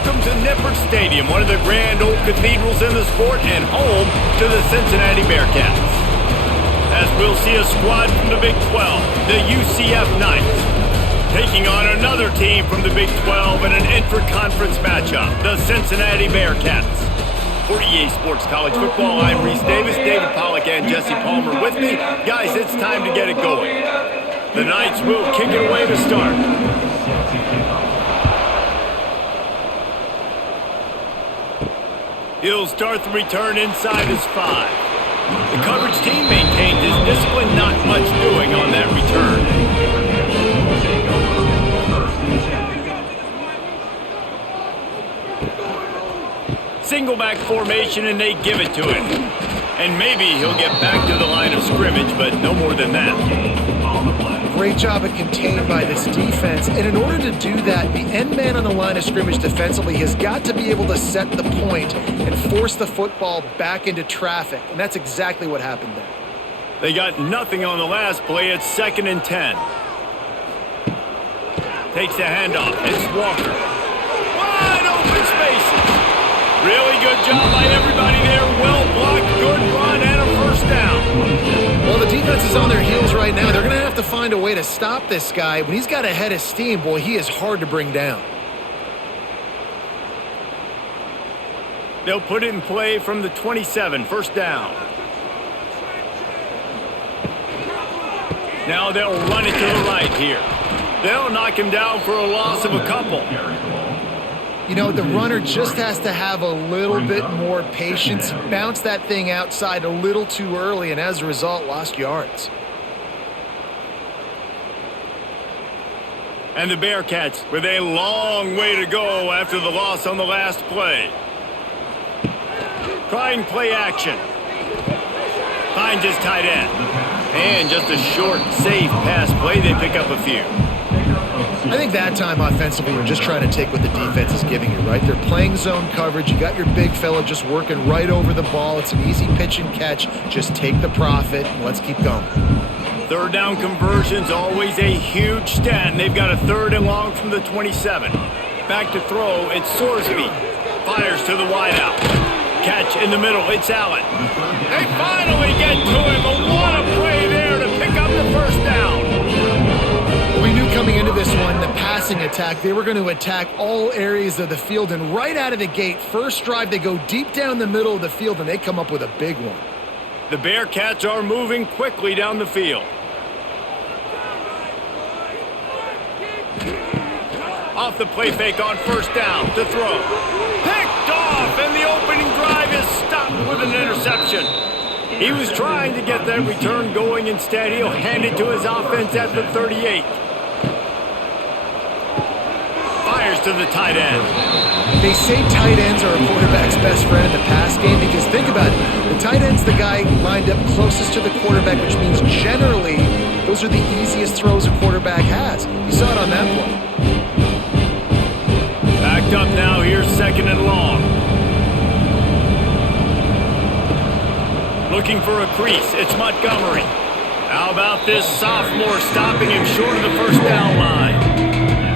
Welcome to Nippert Stadium, one of the grand old cathedrals in the sport and home to the Cincinnati Bearcats. As we'll see a squad from the Big 12, the UCF Knights, taking on another team from the Big 12 in an intra-conference matchup, the Cincinnati Bearcats. For EA Sports College Football, I'm Reese Davis, David Pollack, and Jesse Palmer with me. Guys, it's time to get it going. The Knights will kick it away to start. He'll start the return inside his 5. The coverage team maintained his discipline, not much doing on that return. Single back formation, and they give it to him. And maybe he'll get back to the line of scrimmage, but no more than that. Great job of contained by this defense, and in order to do that, the end man on the line of scrimmage defensively has got to be able to set the point and force the football back into traffic, and that's exactly what happened there. They got nothing on the last play. It's 2nd and 10. Takes the handoff. It's Walker. Wide open spaces. Really good job by everybody there. Well blocked, good run, and a first down. Well, the defense is on their heels right now. They're going to have to find a way to stop this guy. When he's got a head of steam, boy, he is hard to bring down. They'll put it in play from the 27, first down. Now they'll run it to the right here. They'll knock him down for a loss of a couple. You know, the runner just has to have a little bit more patience, bounce that thing outside a little too early, and as a result, lost yards. And the Bearcats with a long way to go after the loss on the last play. Trying play action. Finds his tight end. And just a short, safe pass play. They pick up a few. I think that time offensively, you're just trying to take what the defense is giving you, right? They're playing zone coverage. You got your big fella just working right over the ball. It's an easy pitch and catch. Just take the profit and let's keep going. Third down conversion's always a huge stat, and they've got a 3rd and long from the 27. Back to throw, it's Sorsby. Fires to the wideout. Catch in the middle, it's Allen. They finally get to him, but what a play there to pick up the first down. We knew coming into this one, the passing attack, they were going to attack all areas of the field, and right out of the gate, first drive, they go deep down the middle of the field, and they come up with a big one. The Bearcats are moving quickly down the field. Off the play fake on first down to throw. Picked off, and the opening drive is stopped with an interception. He was trying to get that return going. Instead, he'll hand it to his offense at the 38. Fires to the tight end. They say tight ends are a quarterback's best friend in the pass game because think about it. The tight end's the guy lined up closest to the quarterback, which means generally those are the easiest throws a quarterback has. You saw it on that play. Backed up now, here's 2nd and long. Looking for a crease, it's Montgomery. How about this sophomore stopping him short of the first down line?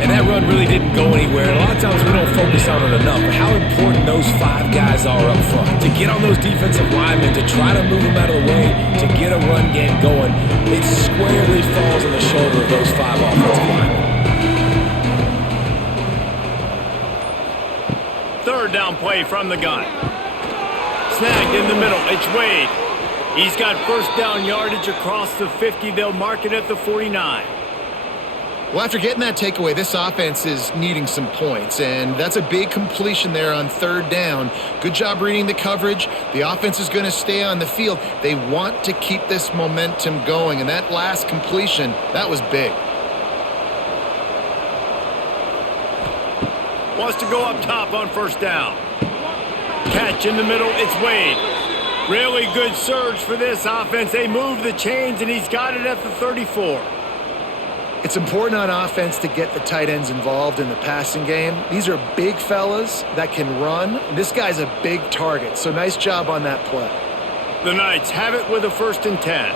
And that run really didn't go anywhere. A lot of times we don't focus on it enough, but how important those 5 guys are up front. To get on those defensive linemen, to try to move them out of the way, to get a run game going, it squarely falls on the shoulder of those 5 offensive linemen. 3rd down play from the gun. Snagged in the middle, it's Wade. He's got first down yardage across the 50. They'll mark it at the 49. Well, after getting that takeaway, this offense is needing some points, and that's a big completion there on 3rd down. Good job reading the coverage. The offense is going to stay on the field. They want to keep this momentum going, and that last completion, that was big. Wants to go up top on first down. Catch in the middle, it's Wade. Really good surge for this offense. They move the chains, and he's got it at the 34. It's important on offense to get the tight ends involved in the passing game. These are big fellas that can run. This guy's a big target, so nice job on that play. The Knights have it with a 1st and 10.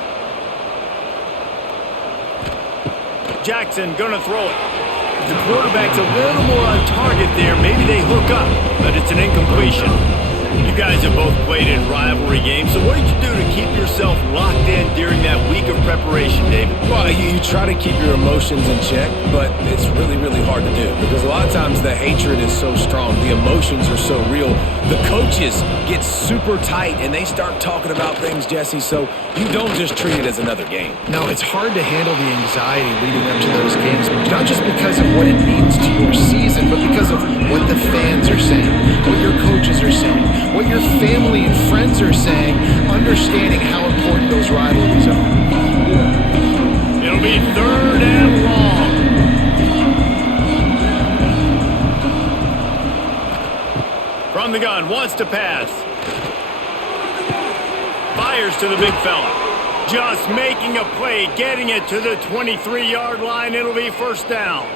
Jackson gonna throw it. the quarterback's a little more on target there, maybe they hook up, but it's an incompletion. You guys have both played in rivalry games, so what did you do to keep yourself locked in during that week of preparation, David? Well, you try to keep your emotions in check, but it's really, really hard to do because a lot of times the hatred is so strong. The emotions are so real. The coaches get super tight, and they start talking about things, Jesse, so you don't just treat it as another game. No, it's hard to handle the anxiety leading up to those games, not just because of what it means to your season, but because of what the fans are saying, what your coaches are saying, what your family and friends are saying, understanding how important those rivalries are. It'll be 3rd and long. From the gun, wants to pass. Fires to the big fella. Just making a play, getting it to the 23-yard line. It'll be 1st down.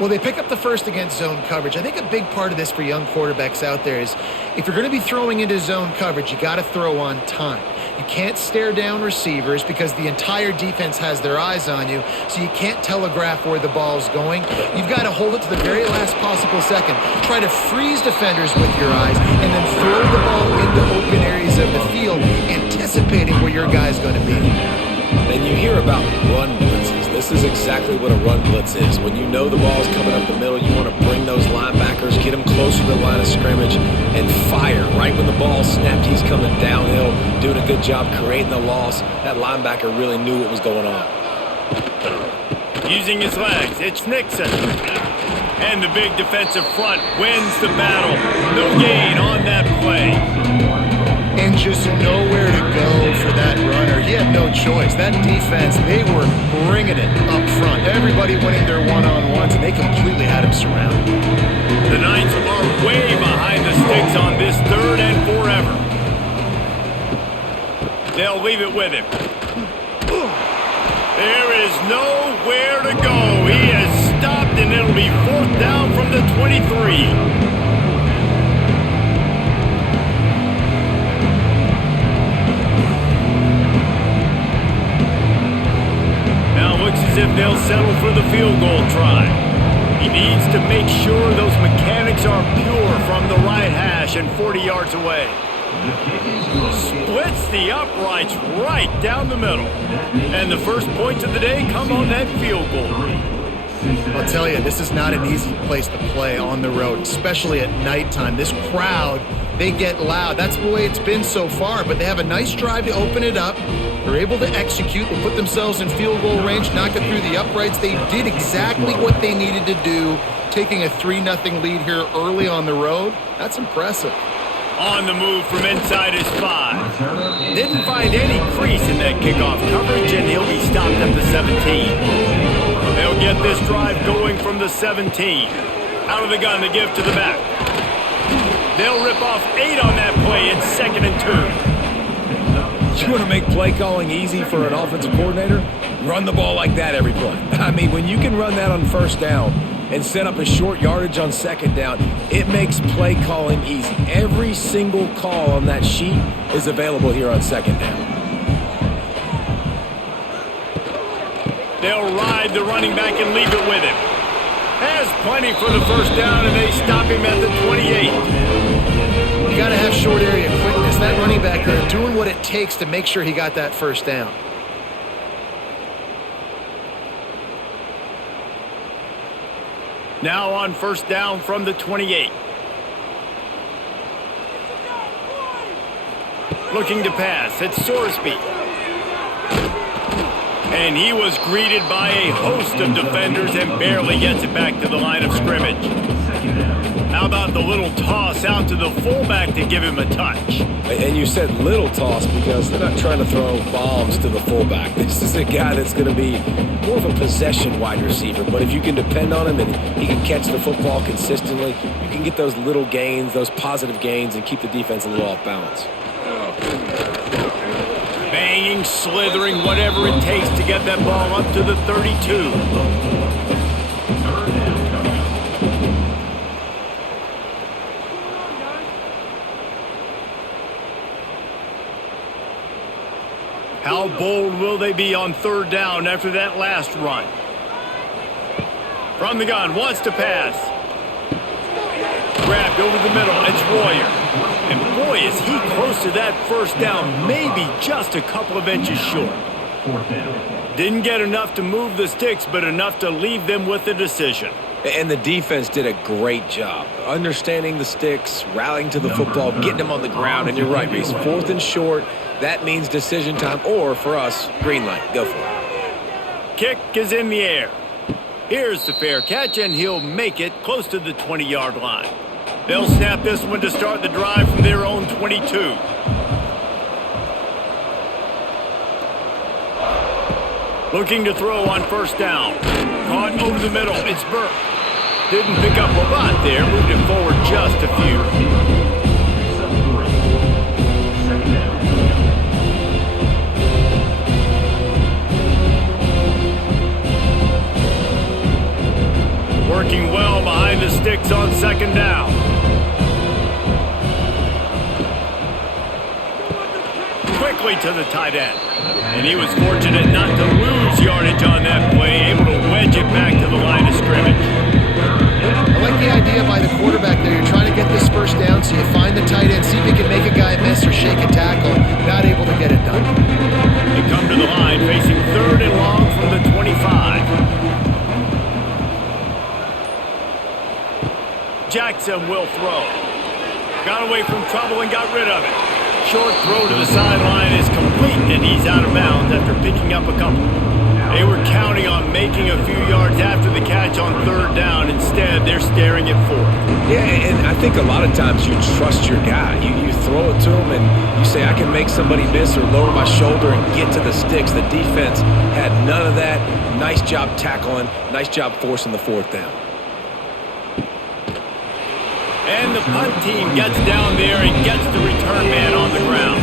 Well, they pick up the first against zone coverage. I think a big part of this for young quarterbacks out there is if you're going to be throwing into zone coverage, you got to throw on time. You can't stare down receivers because the entire defense has their eyes on you, so you can't telegraph where the ball's going. You've got to hold it to the very last possible second. Try to freeze defenders with your eyes and then throw the ball into open areas of the field, anticipating where your guy's going to be. And you hear about run blitzes. This is exactly what a run blitz is. When you know the ball's coming up the middle, you want to bring those linebackers, get them closer to the line of scrimmage, and fire. Right when the ball snapped, he's coming downhill, doing a good job creating the loss. That linebacker really knew what was going on. Using his legs, it's Nixon. And the big defensive front wins the battle. No gain on that play. And just nowhere to go for that runner. He had no choice. That defense, they were bringing it up front. Everybody winning their one-on-ones, and they completely had him surrounded. The Knights are way behind the sticks on this 3rd and forever. They'll leave it with him. There is nowhere to go. He has stopped, and it'll be 4th down from the 23. Looks as if they'll settle for the field goal try. He needs to make sure those mechanics are pure from the right hash and 40 yards away. Splits the uprights right down the middle. And the first points of the day come on that field goal. I'll tell you, this is not an easy place to play on the road, especially at nighttime. This crowd, they get loud. That's the way it's been so far, but they have a nice drive to open it up. They're able to execute. They put themselves in field goal range, knock it through the uprights. They did exactly what they needed to do, taking a 3-0 lead here early on the road. That's impressive. On the move from inside his 5. Didn't find any crease in that kickoff coverage, and he'll be stopped at the 17. They'll get this drive going from the 17. Out of the gun, they give to the back. They'll rip off 8 on that play in 2nd and 2. You want to make play calling easy for an offensive coordinator? Run the ball like that every play. I mean, when you can run that on 1st down and set up a short yardage on 2nd down, it makes play calling easy. Every single call on that sheet is available here on 2nd down. They'll ride the running back and leave it with him. Has plenty for the 1st down, and they stop him at the 28. You got to have short area quickness. That running back there doing what it takes to make sure he got that 1st down. Now on 1st down from the 28. Looking to pass. It's Sorsby. And he was greeted by a host of defenders and barely gets it back to the line of scrimmage. How about the little toss out to the fullback to give him a touch? And you said little toss because they're not trying to throw bombs to the fullback. This is a guy that's going to be more of a possession wide receiver. But if you can depend on him and he can catch the football consistently, you can get those little gains, those positive gains, and keep the defense a little off balance. Banging, slithering, whatever it takes to get that ball up to the 32. How bold will they be on 3rd down after that last run? From the gun, wants to pass. Grabbed over the middle, it's Royer. And boy, is he close to that first down, maybe just a couple of inches short. Didn't get enough to move the sticks, but enough to leave them with a decision. And the defense did a great job understanding the sticks, rallying to the football, getting them on the ground. And you're right, Reese, 4th and short, that means decision time, or for us, green light. Go for it. Kick is in the air. Here's the fair catch, and he'll make it close to the 20-yard line. They'll snap this one to start the drive from their own 22. Looking to throw on first down. Caught over the middle. It's Burke. Didn't pick up a lot there. Moved it forward just a few. Working well behind the sticks on second down. Quickly to the tight end. And he was fortunate not to lose yardage on that play, able to wedge it back to the line of scrimmage. I like the idea by the quarterback there. You're trying to get this first down, so you find the tight end, see if he can make a guy miss or shake a tackle. Not able to get it done. They come to the line, facing 3rd and long from the 25. Jackson will throw. Got away from trouble and got rid of it. Short throw to the sideline is complete, and he's out of bounds after picking up a couple. They were counting on making a few yards after the catch on 3rd down. Instead, they're staring at 4th. Yeah, and I think a lot of times you trust your guy. You throw it to him, and you say, I can make somebody miss or lower my shoulder and get to the sticks. The defense had none of that. Nice job tackling. Nice job forcing the 4th down. And the punt team gets down there and gets the return man on the ground.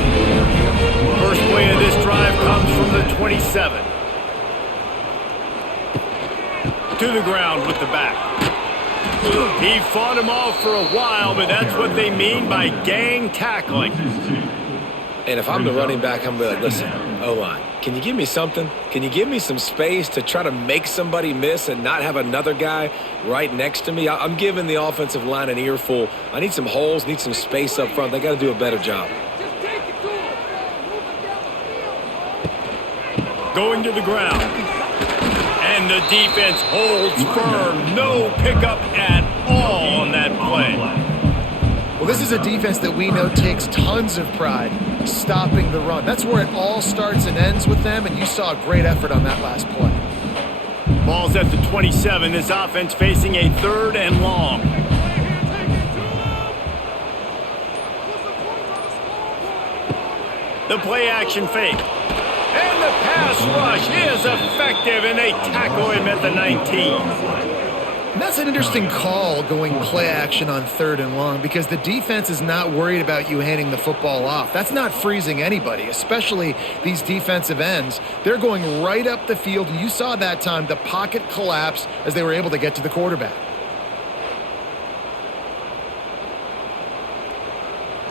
First play of this drive comes from the 27. To the ground with the back. He fought him off for a while, but that's what they mean by gang tackling. And if I'm the running back, I'm going to be like, listen, O-line, can you give me something? Can you give me some space to try to make somebody miss and not have another guy right next to me? I'm giving the offensive line an earful. I need some holes, need some space up front. They got to do a better job. Going to the ground. And the defense holds firm. No pickup at all on that play. Well, this is a defense that we know takes tons of pride stopping the run. That's where it all starts and ends with them, and you saw a great effort on that last play. Ball's at the 27. This offense facing a 3rd and long. The play action fake. And the pass rush is effective, and they tackle him at the 19. And that's an interesting call, going play action on 3rd and long, because the defense is not worried about you handing the football off. That's not freezing anybody, especially these defensive ends. They're going right up the field, and you saw that time the pocket collapse as they were able to get to the quarterback.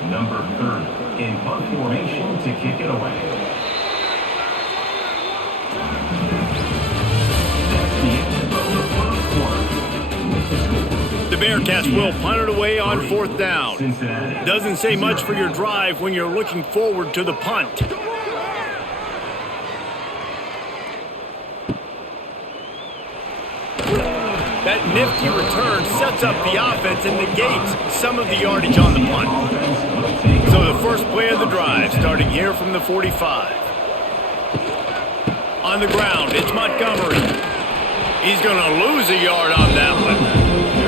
Number 30 in punt formation to kick it away. The Bearcats will punt it away on 4th down. Doesn't say much for your drive when you're looking forward to the punt. That nifty return sets up the offense and negates some of the yardage on the punt. So the first play of the drive, starting here from the 45. On the ground, it's Montgomery. He's going to lose a yard on that one.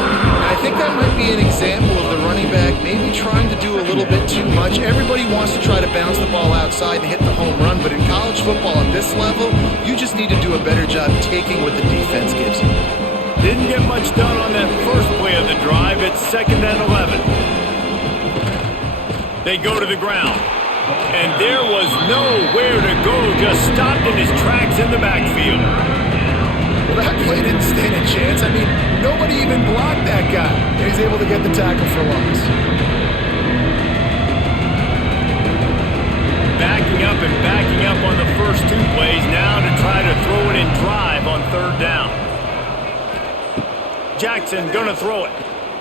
I think that might be an example of the running back maybe trying to do a little bit too much. Everybody wants to try to bounce the ball outside and hit the home run, but in college football at this level, you just need to do a better job taking what the defense gives you. Didn't get much done on that first play of the drive. It's 2nd and 11. They go to the ground. And there was nowhere to go, just stopped in his tracks in the backfield. Well, that play didn't stand a chance. I mean, nobody even blocked that guy. And he's able to get the tackle for loss. Backing up on the first 2 plays now to try to throw it in drive on 3rd down. Jackson going to throw it.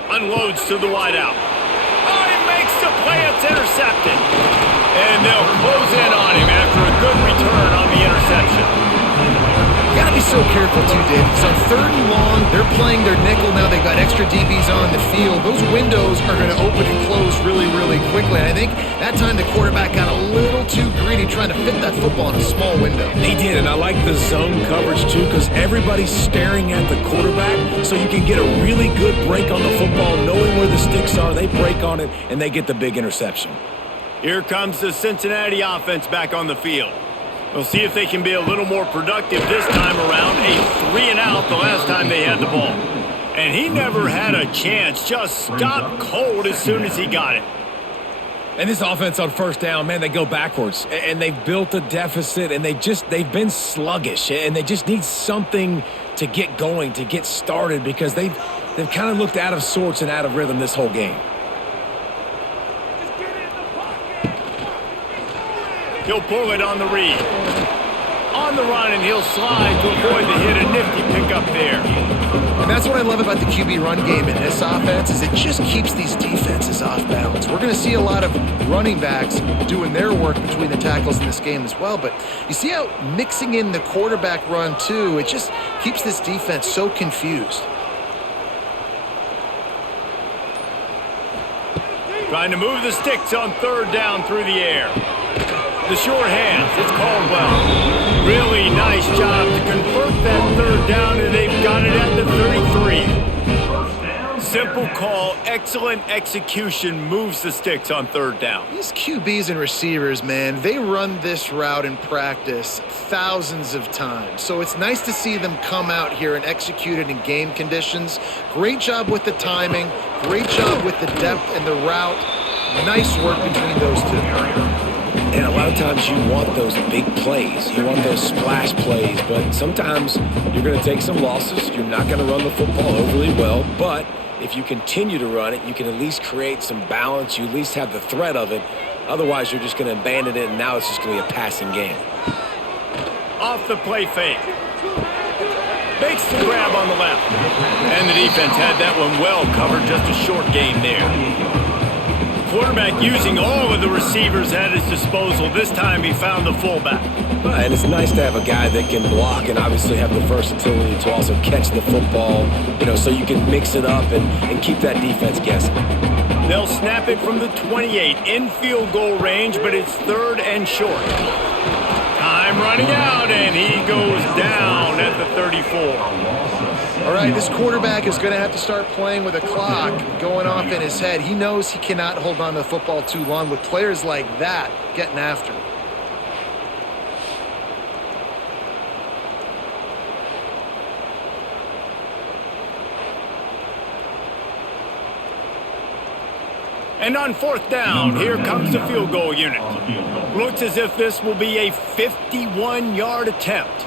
Unloads to the wideout. Oh, he makes the play. It's intercepted. And they'll close in on him after a good return on the interception. You got to be so careful, too, Dave, because on 3rd and long, they're playing their nickel now. They've got extra DBs on the field. Those windows are going to open and close really, really quickly. And I think that time the quarterback got a little too greedy trying to fit that football in a small window. He did, and I like the zone coverage, too, because everybody's staring at the quarterback, so you can get a really good break on the football, knowing where the sticks are. They break on it, and they get the big interception. Here comes the Cincinnati offense back on the field. We'll see if they can be a little more productive this time around. A 3-and-out the last time they had the ball. And he never had a chance. Just stopped cold as soon as he got it. And this offense on 1st down, man, they go backwards. And they've built a deficit, and they've been sluggish. And they just need something to get going, to get started, because they've kind of looked out of sorts and out of rhythm this whole game. He'll pull it on the read. On the run, and he'll slide to avoid the hit. A nifty pickup there. And that's what I love about the QB run game in this offense is it just keeps these defenses off balance. We're going to see a lot of running backs doing their work between the tackles in this game as well. But you see how mixing in the quarterback run, too, it just keeps this defense so confused. Trying to move the sticks on 3rd down through the air. The short hands, it's called well. Really nice job to convert that 3rd down, and they've got it at the 33. Simple call, excellent execution, moves the sticks on 3rd down. These QBs and receivers, man, they run this route in practice thousands of times. So it's nice to see them come out here and execute it in game conditions. Great job with the timing, great job with the depth and the route. Nice work between those two. And a lot of times you want those big plays. You want those splash plays. But sometimes you're going to take some losses. You're not going to run the football overly well. But if you continue to run it, you can at least create some balance. You at least have the threat of it. Otherwise, you're just going to abandon it, and now it's just going to be a passing game. Off the play fake. Makes the grab on the left. And the defense had that one well covered. Just a short gain there. Quarterback using all of the receivers at his disposal. This time he found the fullback. And it's nice to have a guy that can block and obviously have the versatility to also catch the football, so you can mix it up and keep that defense guessing. They'll snap it from the 28 in field goal range, but it's 3rd and short. Time running out, and he goes down at the 34. All right, this quarterback is going to have to start playing with a clock going off in his head. He knows he cannot hold on to the football too long with players like that getting after him. And on 4th down, here comes the field goal unit. Looks as if this will be a 51-yard attempt.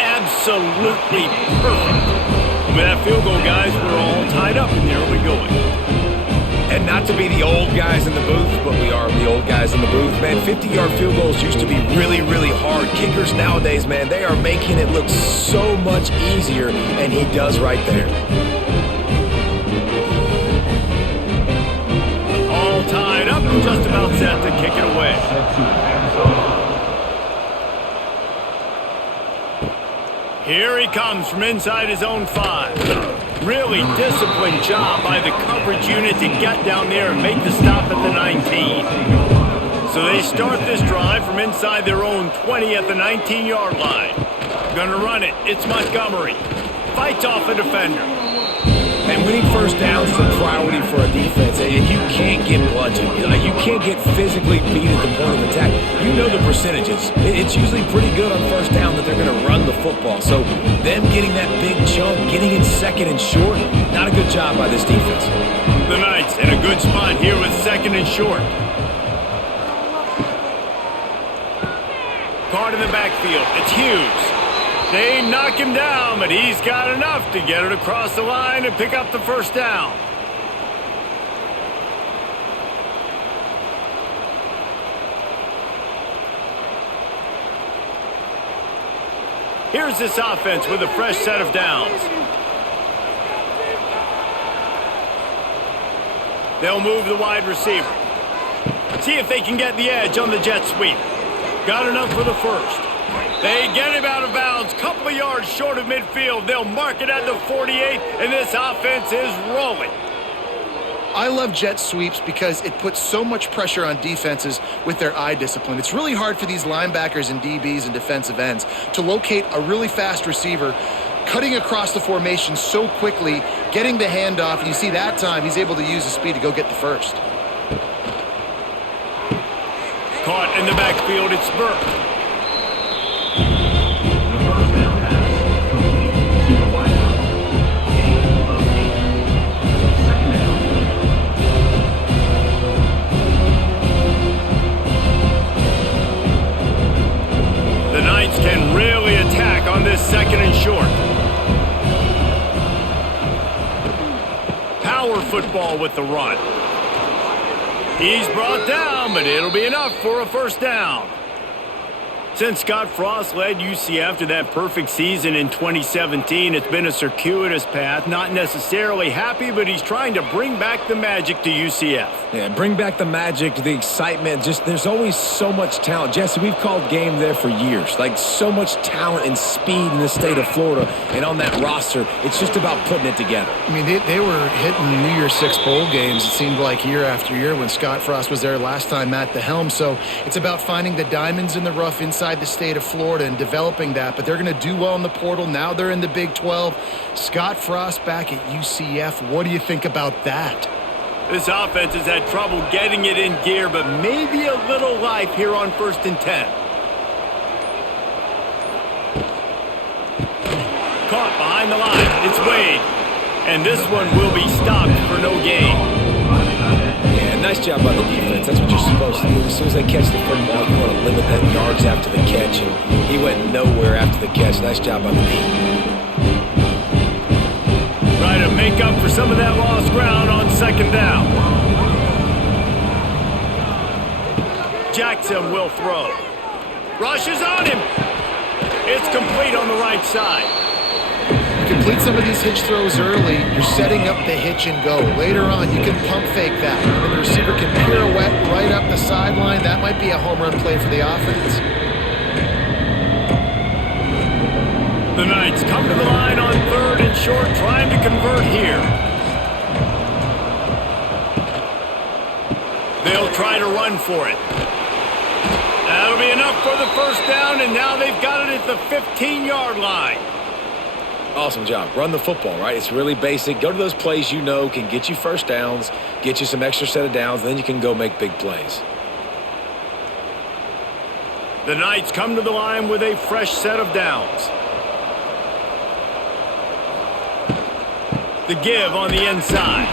Absolutely perfect. With that field goal, guys, we're all tied up in the early going. And not to be the old guys in the booth, but we are the old guys in the booth. Man, 50-yard field goals used to be really, really hard. Kickers nowadays, man, they are making it look so much easier, and he does right there. All tied up and just about set to kick it away. Here he comes from inside his own 5. Really disciplined job by the coverage unit to get down there and make the stop at the 19. So they start this drive from inside their own 20 at the 19-yard line. Gonna run it. It's Montgomery. Fights off a defender. And winning 1st down is the priority for a defense, and you can't get bludgeoned. You can't get physically beat at the point of attack. You know the percentages. It's usually pretty good on 1st down that they're going to run the football. So them getting that big chunk, getting in 2nd and short, not a good job by this defense. The Knights in a good spot here with 2nd and short. Caught in the backfield. It's Hughes. They knock him down, but he's got enough to get it across the line and pick up the 1st down. Here's this offense with a fresh set of downs. They'll move the wide receiver. See if they can get the edge on the jet sweep. Got enough for the first. They get him out of bounds, couple of yards short of midfield. They'll mark it at the 48, and this offense is rolling. I love jet sweeps because it puts so much pressure on defenses with their eye discipline. It's really hard for these linebackers and DBs and defensive ends to locate a really fast receiver cutting across the formation so quickly, getting the handoff, and you see that time he's able to use his speed to go get the first. Caught in the backfield, it's Burke. The Knights can really attack on this second and short. Power football with the run. He's brought down, but it'll be enough for a first down. Since Scott Frost led UCF to that perfect season in 2017, it's been a circuitous path. Not necessarily happy, but he's trying to bring back the magic to UCF. Yeah, bring back the magic, the excitement. Just there's always so much talent. Jesse, we've called game there for years. Like so much talent and speed in the state of Florida. And on that roster, it's just about putting it together. I mean, they were hitting New Year's Six bowl games, it seemed like, year after year when Scott Frost was there last time at the helm. So it's about finding the diamonds in the rough inside the state of Florida and developing that. But they're going to do well in the portal. Now they're in the Big 12. Scott Frost back at UCF. What do you think about that? This offense has had trouble getting it in gear, but maybe a little life here on 1st and 10. Caught behind the line. It's Wade. And this one will be stopped for no gain. Yeah, nice job by the defense. That's what you're supposed to do. As soon as they catch the football, you want to limit that yards after the catch. And he went nowhere after the catch. Nice job by the D. Try to make up for some of that lost ground on 2nd down. Jackson will throw. Rushes on him. It's complete on the right side. You complete some of these hitch throws early, you're setting up the hitch and go. Later on, you can pump fake that. When the receiver can pirouette right up the sideline, that might be a home run play for the offense. The Knights come to the line on 3rd and short, trying to convert here. They'll try to run for it. That'll be enough for the first down, and now they've got it at the 15-yard line. Awesome job. Run the football, right? It's really basic. Go to those plays you know can get you first downs, get you some extra set of downs, and then you can go make big plays. The Knights come to the line with a fresh set of downs. The give on the inside.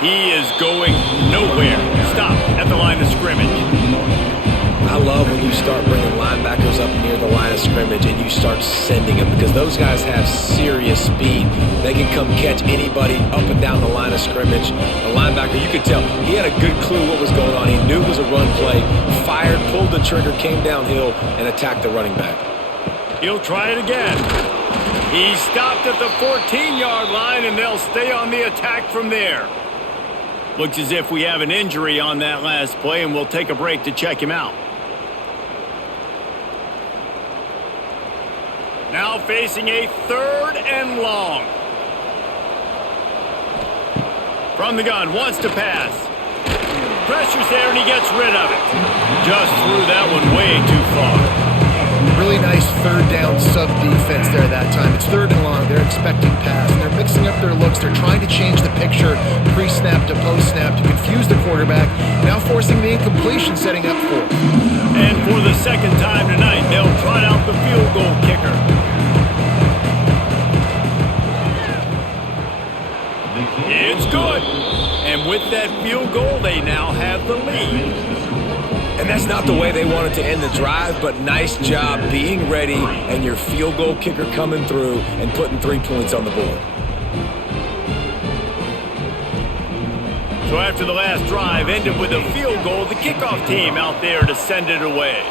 He is going nowhere. Stop at the line of scrimmage. I love when you start bringing linebackers up near the line of scrimmage and you start sending them because those guys have serious speed. They can come catch anybody up and down the line of scrimmage. The linebacker, you could tell, he had a good clue what was going on. He knew it was a run play, fired, pulled the trigger, came downhill, and attacked the running back. He'll try it again. He stopped at the 14-yard line, and they'll stay on the attack from there. Looks as if we have an injury on that last play, and we'll take a break to check him out. Now facing a 3rd and long. From the gun, wants to pass. Pressure's there, and he gets rid of it. Just threw that one way too far. Really nice 3rd down sub-defense there that time. It's 3rd and long. They're expecting pass, and they're mixing up their looks. They're trying to change the picture pre-snap to post-snap to confuse the quarterback, now forcing the incompletion, setting up for it. And for the 2nd time tonight, they'll trot out the field goal kicker. It's good. And with that field goal, they now have the lead. And that's not the way they wanted to end the drive, but nice job being ready and your field goal kicker coming through and putting 3 points on the board. So after the last drive ended with a field goal, the kickoff team out there to send it away.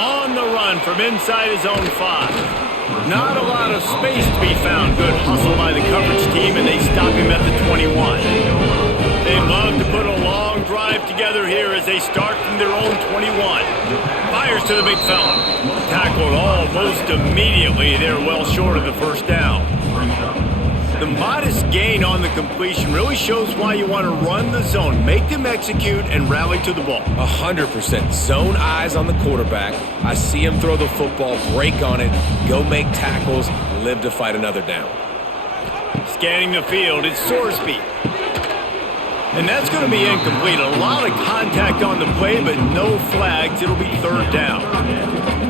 On the run from inside his own 5. Not a lot of space to be found. Good hustle by the coverage team, and they stop him at the 21. They love to put a long drive together here as they start from their own 21. Fires to the big fella. Tackled almost immediately. They're well short of the first down. The modest gain on the completion really shows why you want to run the zone. Make them execute and rally to the ball. 100%. Zone eyes on the quarterback. I see him throw the football, break on it, go make tackles, live to fight another down. Scanning the field, it's Sorsby. And that's going to be incomplete. A lot of contact on the play, but no flags. It'll be third down.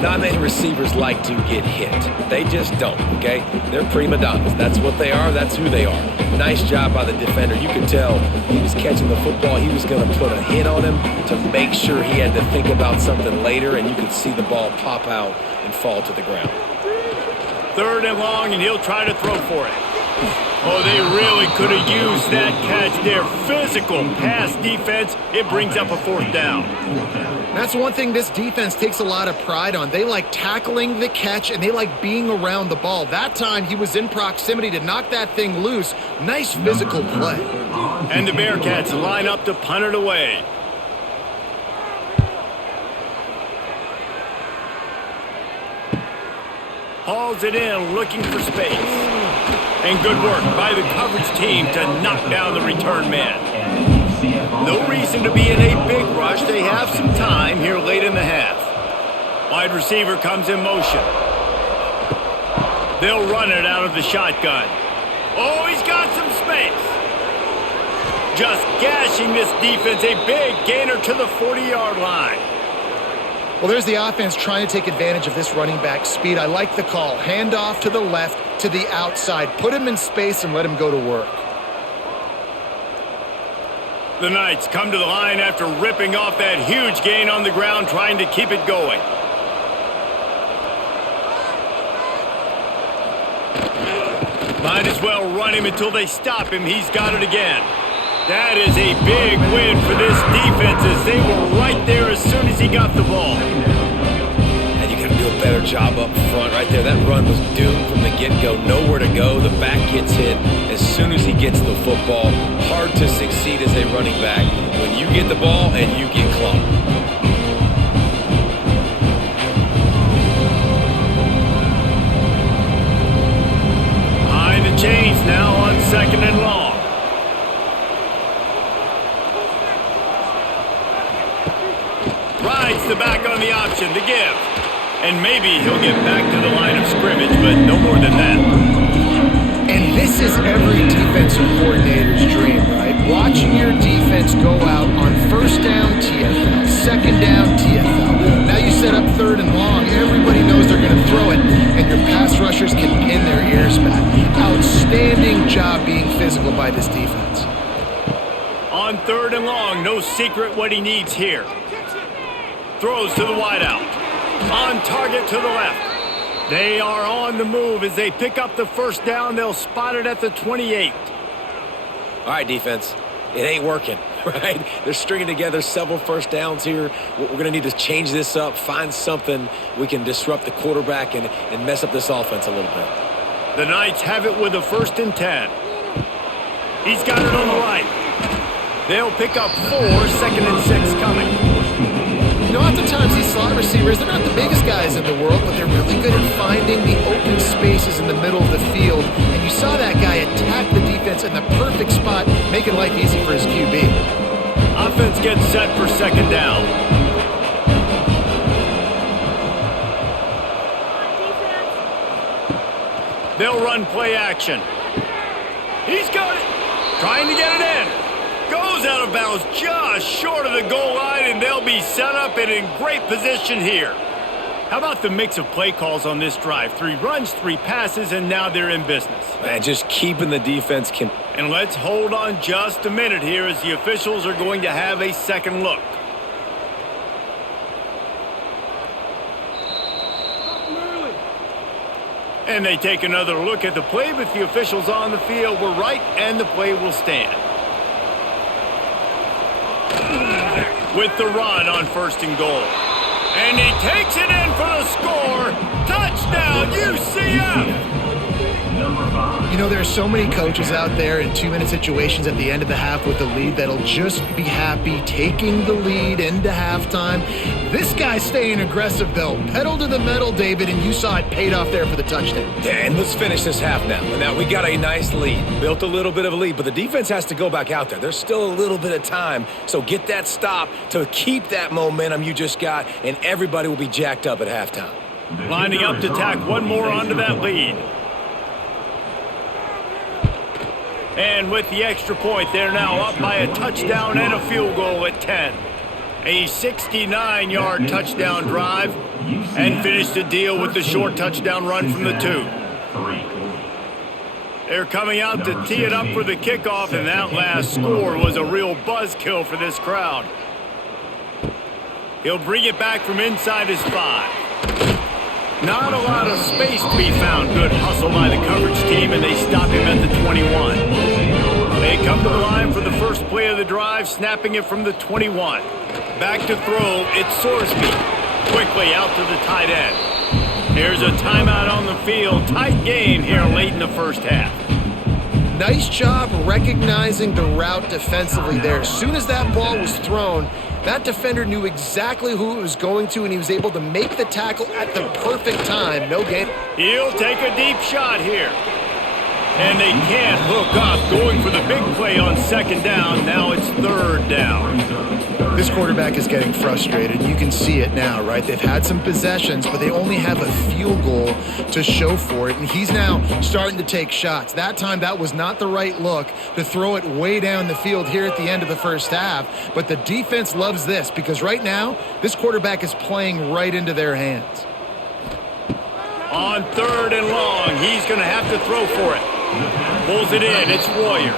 Not many receivers like to get hit. They just don't, okay? They're prima donnas. That's what they are. That's who they are. Nice job by the defender. You could tell he was catching the football. He was going to put a hit on him to make sure he had to think about something later, and you could see the ball pop out and fall to the ground. Third and long, and he'll try to throw for it. Oh, they really could have used that catch there. Physical pass defense. It brings up a fourth down. That's one thing this defense takes a lot of pride on. They like tackling the catch, and they like being around the ball. That time, he was in proximity to knock that thing loose. Nice physical play. And the Bearcats line up to punt it away. Hauls it in, looking for space. And good work by the coverage team to knock down the return man. No reason to be in a big rush. They have some time here late in the half. Wide receiver comes in motion. They'll run it out of the shotgun. Oh, he's got some space. Just gashing this defense. A big gainer to the 40-yard line. Well, there's the offense trying to take advantage of this running back speed. I like the call. Hand off to the left, to the outside. Put him in space and let him go to work. The Knights come to the line after ripping off that huge gain on the ground, trying to keep it going. Might as well run him until they stop him. He's got it again. That is a big win for this defense as they were right there as soon as he got the ball. And you got to do a better job up front right there. That run was doomed from the get-go. Nowhere to go. The back gets hit as soon as he gets the football. Hard to succeed as a running back when you get the ball and you get clocked. Behind the chains now on second and long. Rides the back on the option to give. And maybe he'll get back to the line of scrimmage, but no more than that. And this is every defensive coordinator's dream, right? Watching your defense go out on first down, TFL, second down, TFL. Now you set up third and long. Everybody knows they're going to throw it, and your pass rushers can pin their ears back. Outstanding job being physical by this defense. On third and long, no secret what he needs here. Throws to the wideout. On target to the left. They are on the move as they pick up the first down. They'll spot it at the 28. All right, defense. It ain't working, right? They're stringing together several first downs here. We're going to need to change this up, find something we can disrupt the quarterback and mess up this offense a little bit. The Knights have it with a 1st and 10. He's got it on the right. They'll pick up 4, 2nd and 6 coming. You know, oftentimes these slot receivers, they're not the biggest guys in the world, but they're really good at finding the open spaces in the middle of the field. And you saw that guy attack the defense in the perfect spot, making life easy for his QB. Offense gets set for 2nd down. They'll run play action. He's got it. Trying to get it in. Goes out of bounds just short of the goal line, and they'll be set up and in great position here. How about the mix of play calls on this drive? 3 runs, 3 passes, and now they're in business. Man, just keeping the defense. And let's hold on just a minute here as the officials are going to have a second look. And they take another look at the play, but the officials on the field were right, and the play will stand. With the run on 1st and goal. And he takes it in for the score. Touchdown, UCF! You know, there are so many coaches out there in 2-minute situations at the end of the half with the lead that'll just be happy taking the lead into halftime. This guy's staying aggressive, though. Pedal to the metal, David, and you saw it paid off there for the touchdown. And let's finish this half now. Now, we got a nice lead. Built a little bit of a lead, but the defense has to go back out there. There's still a little bit of time, so get that stop to keep that momentum you just got, and everybody will be jacked up at halftime. Lining up to tack one more onto that lead. And with the extra point, they're now up by a touchdown and a field goal at 10. A 69-yard touchdown drive, and finished the deal with the short touchdown run from the 2. They're coming out to tee it up for the kickoff, and that last score was a real buzzkill for this crowd. He'll bring it back from inside his 5. Not a lot of space to be found. Good hustle by the coverage team, and they stop him at the 21. They come to the line for the first play of the drive, snapping it from the 21. Back to throw, it's Sorsby. Quickly out to the tight end. Here's a timeout on the field. Tight game here late in the first half. Nice job recognizing the route defensively there. As soon as that ball was thrown, that defender knew exactly who it was going to, and he was able to make the tackle at the perfect time. No gain. He'll take a deep shot here. And they can't hook up, going for the big play on second down. Now it's third down. This quarterback is getting frustrated. You can see it now, right? They've had some possessions, but they only have a field goal to show for it. And he's now starting to take shots. That time, that was not the right look to throw it way down the field here at the end of the first half. But the defense loves this because right now, this quarterback is playing right into their hands. On third and long, he's going to have to throw for it. Pulls it in, it's Royer.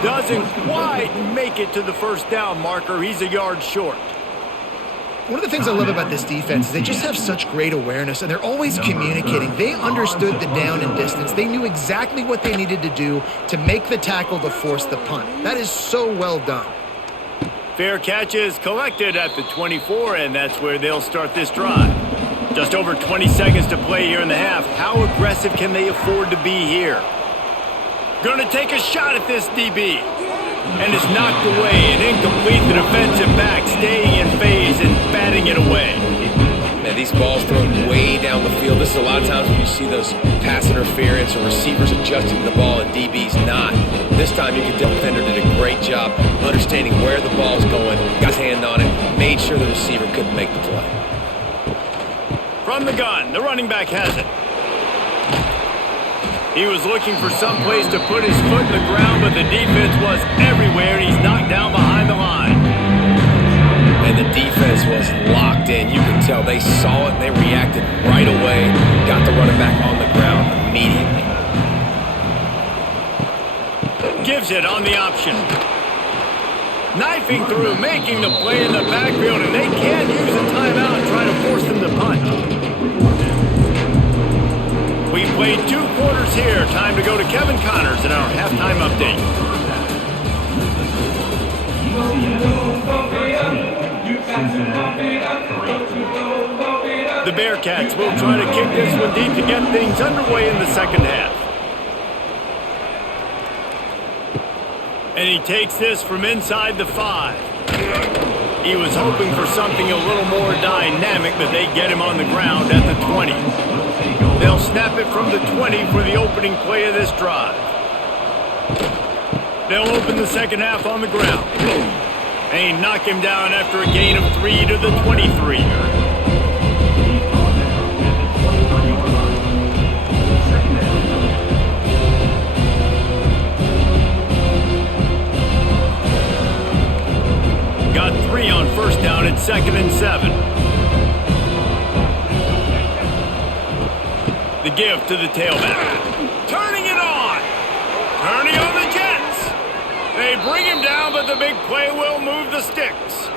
Doesn't quite make it to the first down marker. He's a yard short. One of the things I love about this defense is they just have such great awareness, and they're always communicating. They understood the down and distance. They knew exactly what they needed to do to make the tackle to force the punt. That is so well done. Fair catch is collected at the 24, and that's where they'll start this drive. Just over 20 seconds to play here in the half. How aggressive can they afford to be here? Going to take a shot at this DB. And it's knocked away and incomplete. The defensive back staying in phase and batting it away. Man, these balls thrown way down the field. This is a lot of times when you see those pass interference or receivers adjusting the ball and DB's not. This time you can tell the defender did a great job understanding where the ball's going, got his hand on it, made sure the receiver couldn't make the play. From the gun, the running back has it. He was looking for some place to put his foot in the ground, but the defense was everywhere, and he's knocked down behind the line. And the defense was locked in. You can tell they saw it, and they reacted right away. Got the running back on the ground immediately. Gives it on the option. Knifing through, making the play in the backfield, and they can't use a timeout and try to force them to punt. We played 2 quarters here. Time to go to Kevin Connors in our halftime update. The Bearcats will try to kick this one deep to get things underway in the second half. And he takes this from inside the 5. He was hoping for something a little more dynamic, but they get him on the ground at the 20. They'll snap it from the 20 for the opening play of this drive. They'll open the second half on the ground. And he knock him down after a gain of 3 to the 23. Got 3 on first down at 2nd and 7. The give to the tailback. Turning it on. Turning on the Jets. They bring him down, but the big play will move the sticks.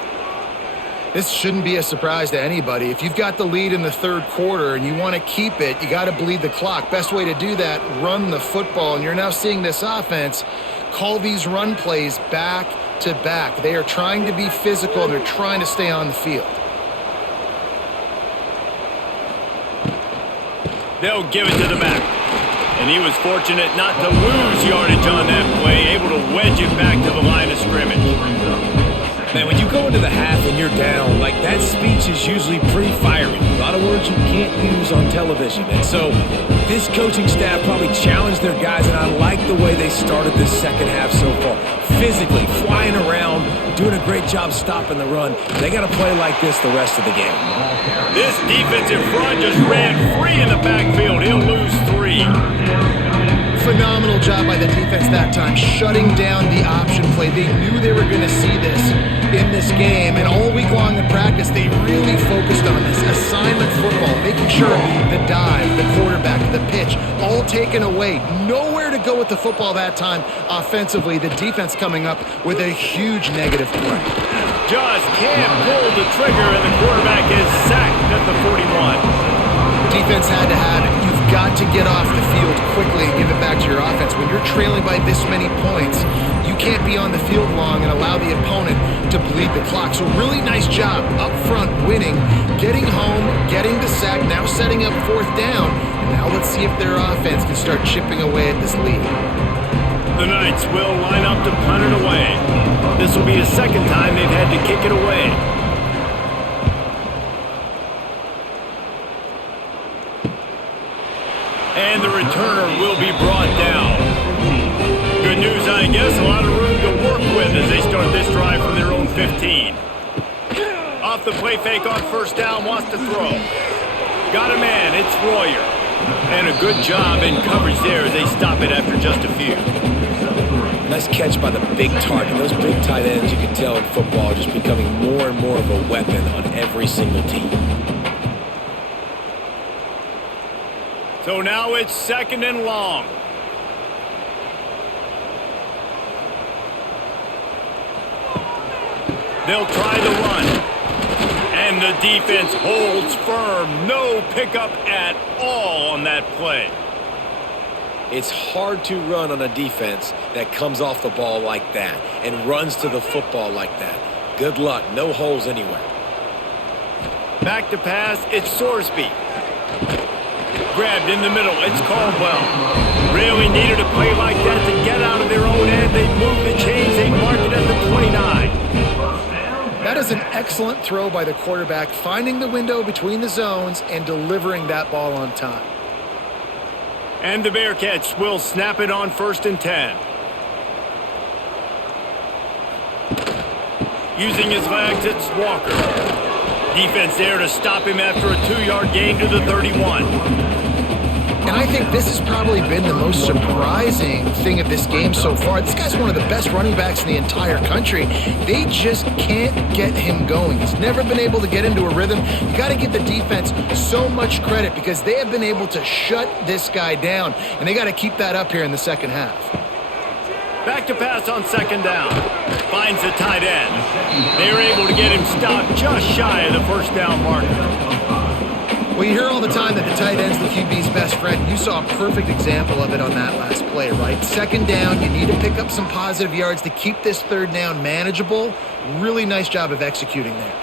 This shouldn't be a surprise to anybody. If you've got the lead in the third quarter and you want to keep it, you got to bleed the clock. Best way to do that, run the football. And you're now seeing this offense call these run plays back to back. They are trying to be physical, and they're trying to stay on the field. They'll give it to the back. And he was fortunate not to lose yardage on that play, able to wedge it back to the line of scrimmage. Man, when you go into the half and you're down, like that speech is usually pretty fiery. A lot of words you can't use on television. And so this coaching staff probably challenged their guys, and I like the way they started this second half so far. Physically, flying around, doing a great job stopping the run. They got to play like this the rest of the game. This defensive front just ran free in the backfield. He'll lose 3. Phenomenal job by the defense that time, shutting down the option play. They knew they were going to see this in this game, and all week long in practice, they really focused on this assignment football, making sure the dive, the quarterback, the pitch, all taken away. Nowhere to go with the football that time offensively. The defense coming up with a huge negative play. Just can't pull the trigger, and the quarterback is sacked at the 41. Defense had to have it. You've got to get off the field quickly and give it back to your offense. When you're trailing by this many points, you can't be on the field long and allow the opponent to bleed the clock. So really nice job up front, winning, getting home, getting the sack, now setting up 4th down. And now let's see if their offense can start chipping away at this lead. The Knights will line up to punt it away. This will be the second time they've had to kick it away. And the returner will be brought down. Good news, I guess. A lot of room to work with as they start this drive from their own 15. Off the play fake on 1st down, wants to throw. Got a man, it's Royer. And a good job in coverage there as they stop it after just a few. Nice catch by the big target. Those big tight ends, you can tell in football, are just becoming more and more of a weapon on every single team. So now it's 2nd and long. They'll try the run. And the defense holds firm. No pickup at all on that play. It's hard to run on a defense that comes off the ball like that and runs to the football like that. Good luck. No holes anywhere. Back to pass. It's Sorsby. Grabbed in the middle. It's Caldwell. Really needed a play like that to get out of their own end. They moved the chains. They marked it at the 29. That is an excellent throw by the quarterback, finding the window between the zones and delivering that ball on time. And the Bearcats will snap it on 1st and 10. Using his legs, it's Walker. Defense there to stop him after a 2-yard gain to the 31. And I think this has probably been the most surprising thing of this game so far. This guy's one of the best running backs in the entire country. They just can't get him going. He's never been able to get into a rhythm. You got to give the defense so much credit because they have been able to shut this guy down, and they got to keep that up here in the second half. Back to pass on 2nd down. Finds the tight end. They were able to get him stopped just shy of the 1st down marker. Well, you hear all the time that the tight end's the QB's best friend. You saw a perfect example of it on that last play, right? 2nd down, you need to pick up some positive yards to keep this 3rd down manageable. Really nice job of executing there.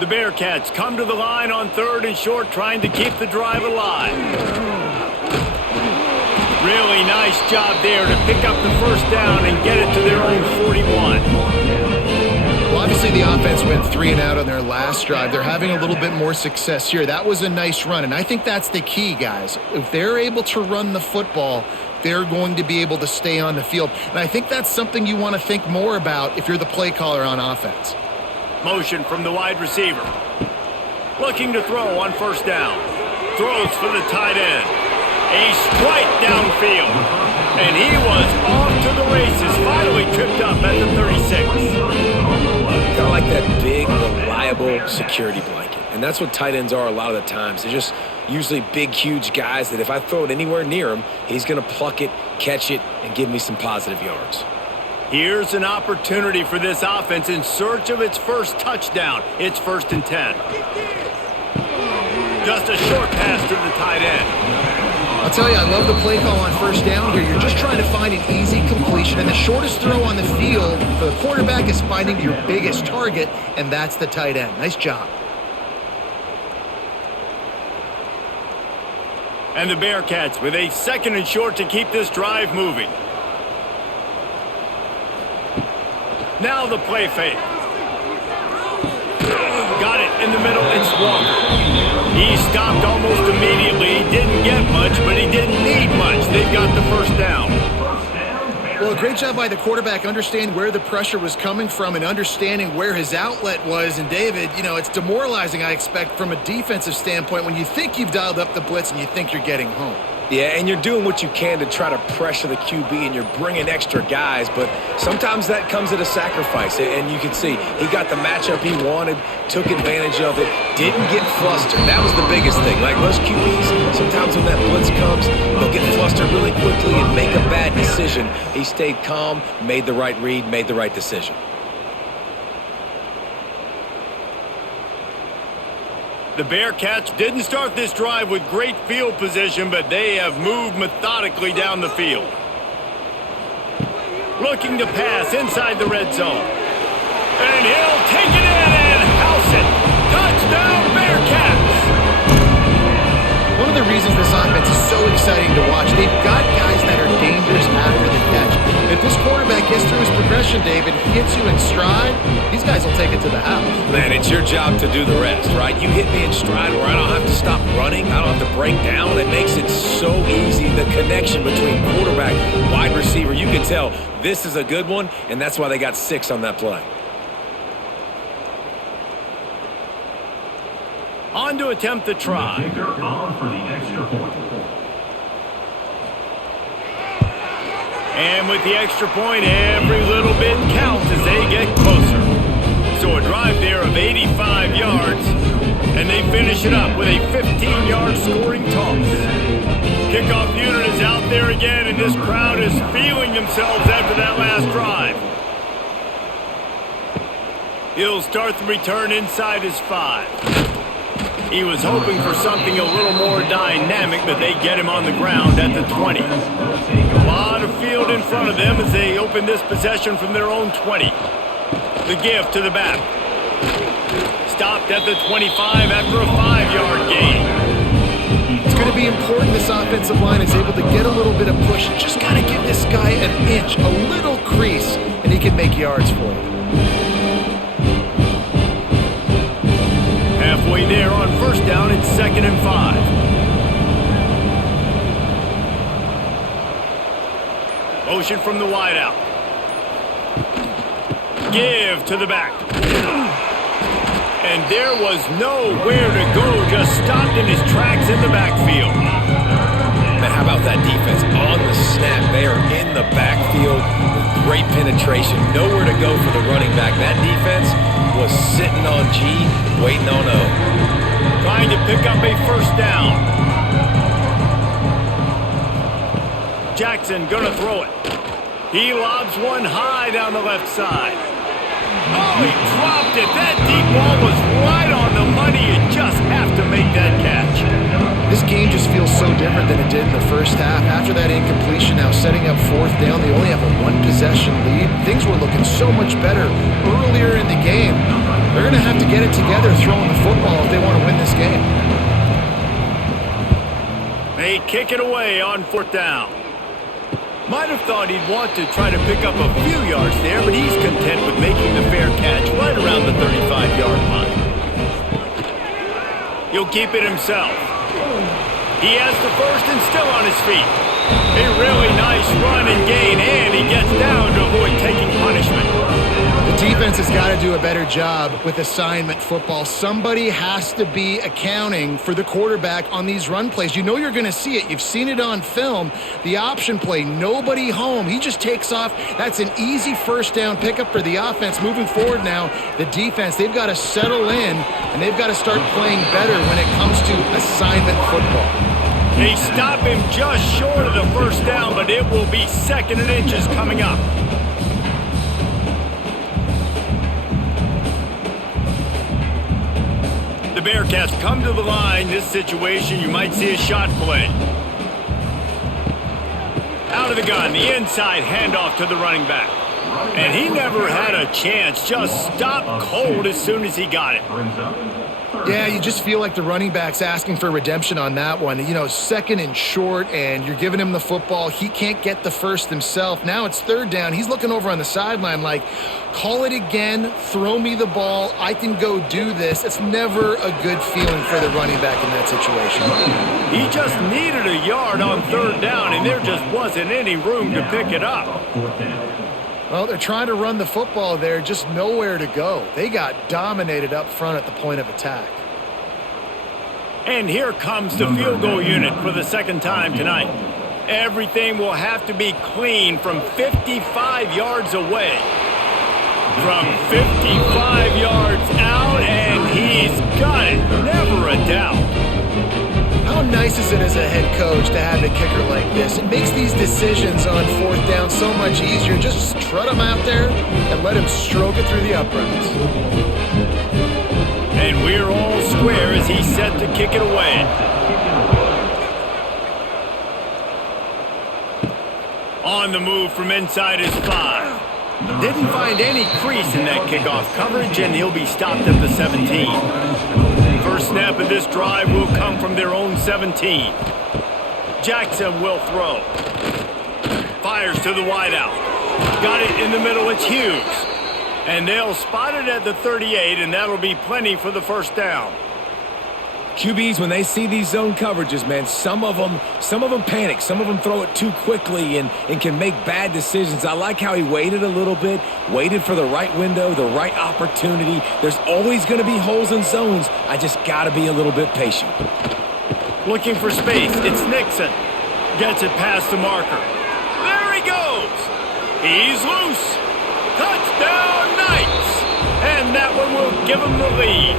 The Bearcats come to the line on 3rd and short, trying to keep the drive alive. Really nice job there to pick up the 1st down and get it to their own 41. Well, obviously the offense went 3 and out on their last drive. They're having a little bit more success here. That was a nice run, and I think that's the key, guys. If they're able to run the football, they're going to be able to stay on the field. And I think that's something you want to think more about if you're the play caller on offense. Motion from the wide receiver. Looking to throw on 1st down. Throws for the tight end. A strike downfield. And he was off to the races. Finally tripped up at the 36. Kind of like that big, reliable security blanket. And that's what tight ends are a lot of the times. They're just usually big, huge guys that if I throw it anywhere near him, he's going to pluck it, catch it, and give me some positive yards. Here's an opportunity for this offense in search of its first touchdown. It's 1st and 10. Just a short pass to the tight end. I'll tell you, I love the play call on 1st down here. You're just trying to find an easy completion, and the shortest throw on the field for the quarterback is finding your biggest target, and that's the tight end. Nice job. And the Bearcats with a 2nd and short to keep this drive moving. Now the play fake. Got it in the middle. It's Walker. He stopped almost immediately. He didn't get much, but he didn't need much. They've got the first down. Well, a great job by the quarterback understanding where the pressure was coming from and understanding where his outlet was. And, David, you know, it's demoralizing, I expect, from a defensive standpoint when you think you've dialed up the blitz and you think you're getting home. Yeah, and you're doing what you can to try to pressure the QB, and you're bringing extra guys, but sometimes that comes at a sacrifice, and you can see he got the matchup he wanted, took advantage of it, didn't get flustered. That was the biggest thing. Like most QBs, sometimes when that blitz comes, they'll get flustered really quickly and make a bad decision. He stayed calm, made the right read, made the right decision. The Bearcats didn't start this drive with great field position, but they have moved methodically down the field. Looking to pass inside the red zone. And he'll take it in and house it. Touchdown, Bearcats! One of the reasons this offense is so exciting to watch, they've got guys that are dangerous after the catch. If this quarterback gets through his progression, David, hits you in stride, these guys will take it to the house. Man, it's your job to do the rest, right? You hit me in stride where I don't have to stop running. I don't have to break down. It makes it so easy. The connection between quarterback, wide receiver, you can tell this is a good one, and that's why they got 6 on that play. On to attempt the try. The kicker on for the extra point. And with the extra point, every little bit counts as they get closer. So a drive there of 85 yards, and they finish it up with a 15-yard scoring toss. Kickoff unit is out there again, and this crowd is feeling themselves after that last drive. He'll start the return inside his 5. He was hoping for something a little more dynamic, but they get him on the ground at the 20. A lot of field in front of them as they open this possession from their own 20. The give to the back. Stopped at the 25 after a 5-yard gain. It's going to be important this offensive line is able to get a little bit of push. Just got to give this guy an inch, a little crease, and he can make yards for you. Halfway there on first down, it's 2nd and 5. Motion from the wideout. Give to the back. And there was nowhere to go, just stopped in his tracks in the backfield. Man, how about that defense on the snap? They are in the backfield with great penetration. Nowhere to go for the running back. That defense was sitting on G, waiting on O. Trying to pick up a first down. Jackson gonna throw it. He lobs one high down the left side. Oh, he dropped it. That deep ball was right on the money. You just have to make that catch. This game just feels so different than it did in the first half. After that incompletion, now setting up 4th down, they only have a 1-possession lead. Things were looking so much better earlier in the game. They're going to have to get it together throwing the football if they want to win this game. They kick it away on 4th down. Might have thought he'd want to try to pick up a few yards there, but he's content with making the fair catch right around the 35-yard line. He'll keep it himself. He has the first and still on his feet. A really nice run and gain, and he gets down to avoid taking punishment. The defense has got to do a better job with assignment football. Somebody has to be accounting for the quarterback on these run plays. You know you're going to see it. You've seen it on film. The option play, nobody home. He just takes off. That's an easy first down pickup for the offense. Moving forward now, the defense, they've got to settle in, and they've got to start playing better when it comes to assignment football. They stop him just short of the first down, but it will be 2nd and inches coming up. The Bearcats come to the line. This situation, you might see a shot play. Out of the gun, the inside handoff to the running back. And he never had a chance, just stopped cold as soon as he got it. Yeah, you just feel like the running back's asking for redemption on that one. You know, second and short, and you're giving him the football. He can't get the first himself. Now it's third down. He's looking over on the sideline like, call it again, throw me the ball, I can go do this. It's never a good feeling for the running back in that situation. He just needed a yard on third down, and there just wasn't any room to pick it up. Well, they're trying to run the football there, just nowhere to go. They got dominated up front at the point of attack. And here comes the field goal unit for the second time tonight. Everything will have to be clean from 55 yards away. From 55 yards out, and he's got it. Never a doubt. How nice is it as a head coach to have a kicker like this? It makes these decisions on fourth down so much easier. Just strut him out there and let him stroke it through the uprights. And we're all square as he's set to kick it away. On the move from inside his 5. Didn't find any crease in that kickoff coverage, and he'll be stopped at the 17. First snap of this drive will come from their own 17. Jackson will throw. Fires to the wideout. Got it in the middle. It's Hughes. And they'll spot it at the 38, and that'll be plenty for the first down. QBs, when they see these zone coverages, man, some of them panic. Some of them throw it too quickly and can make bad decisions. I like how he waited a little bit, waited for the right window, the right opportunity. There's always going to be holes in zones. I just got to be a little bit patient. Looking for space. It's Nixon. Gets it past the marker. There he goes. He's loose. Touchdown, Knights. And that one will give him the lead.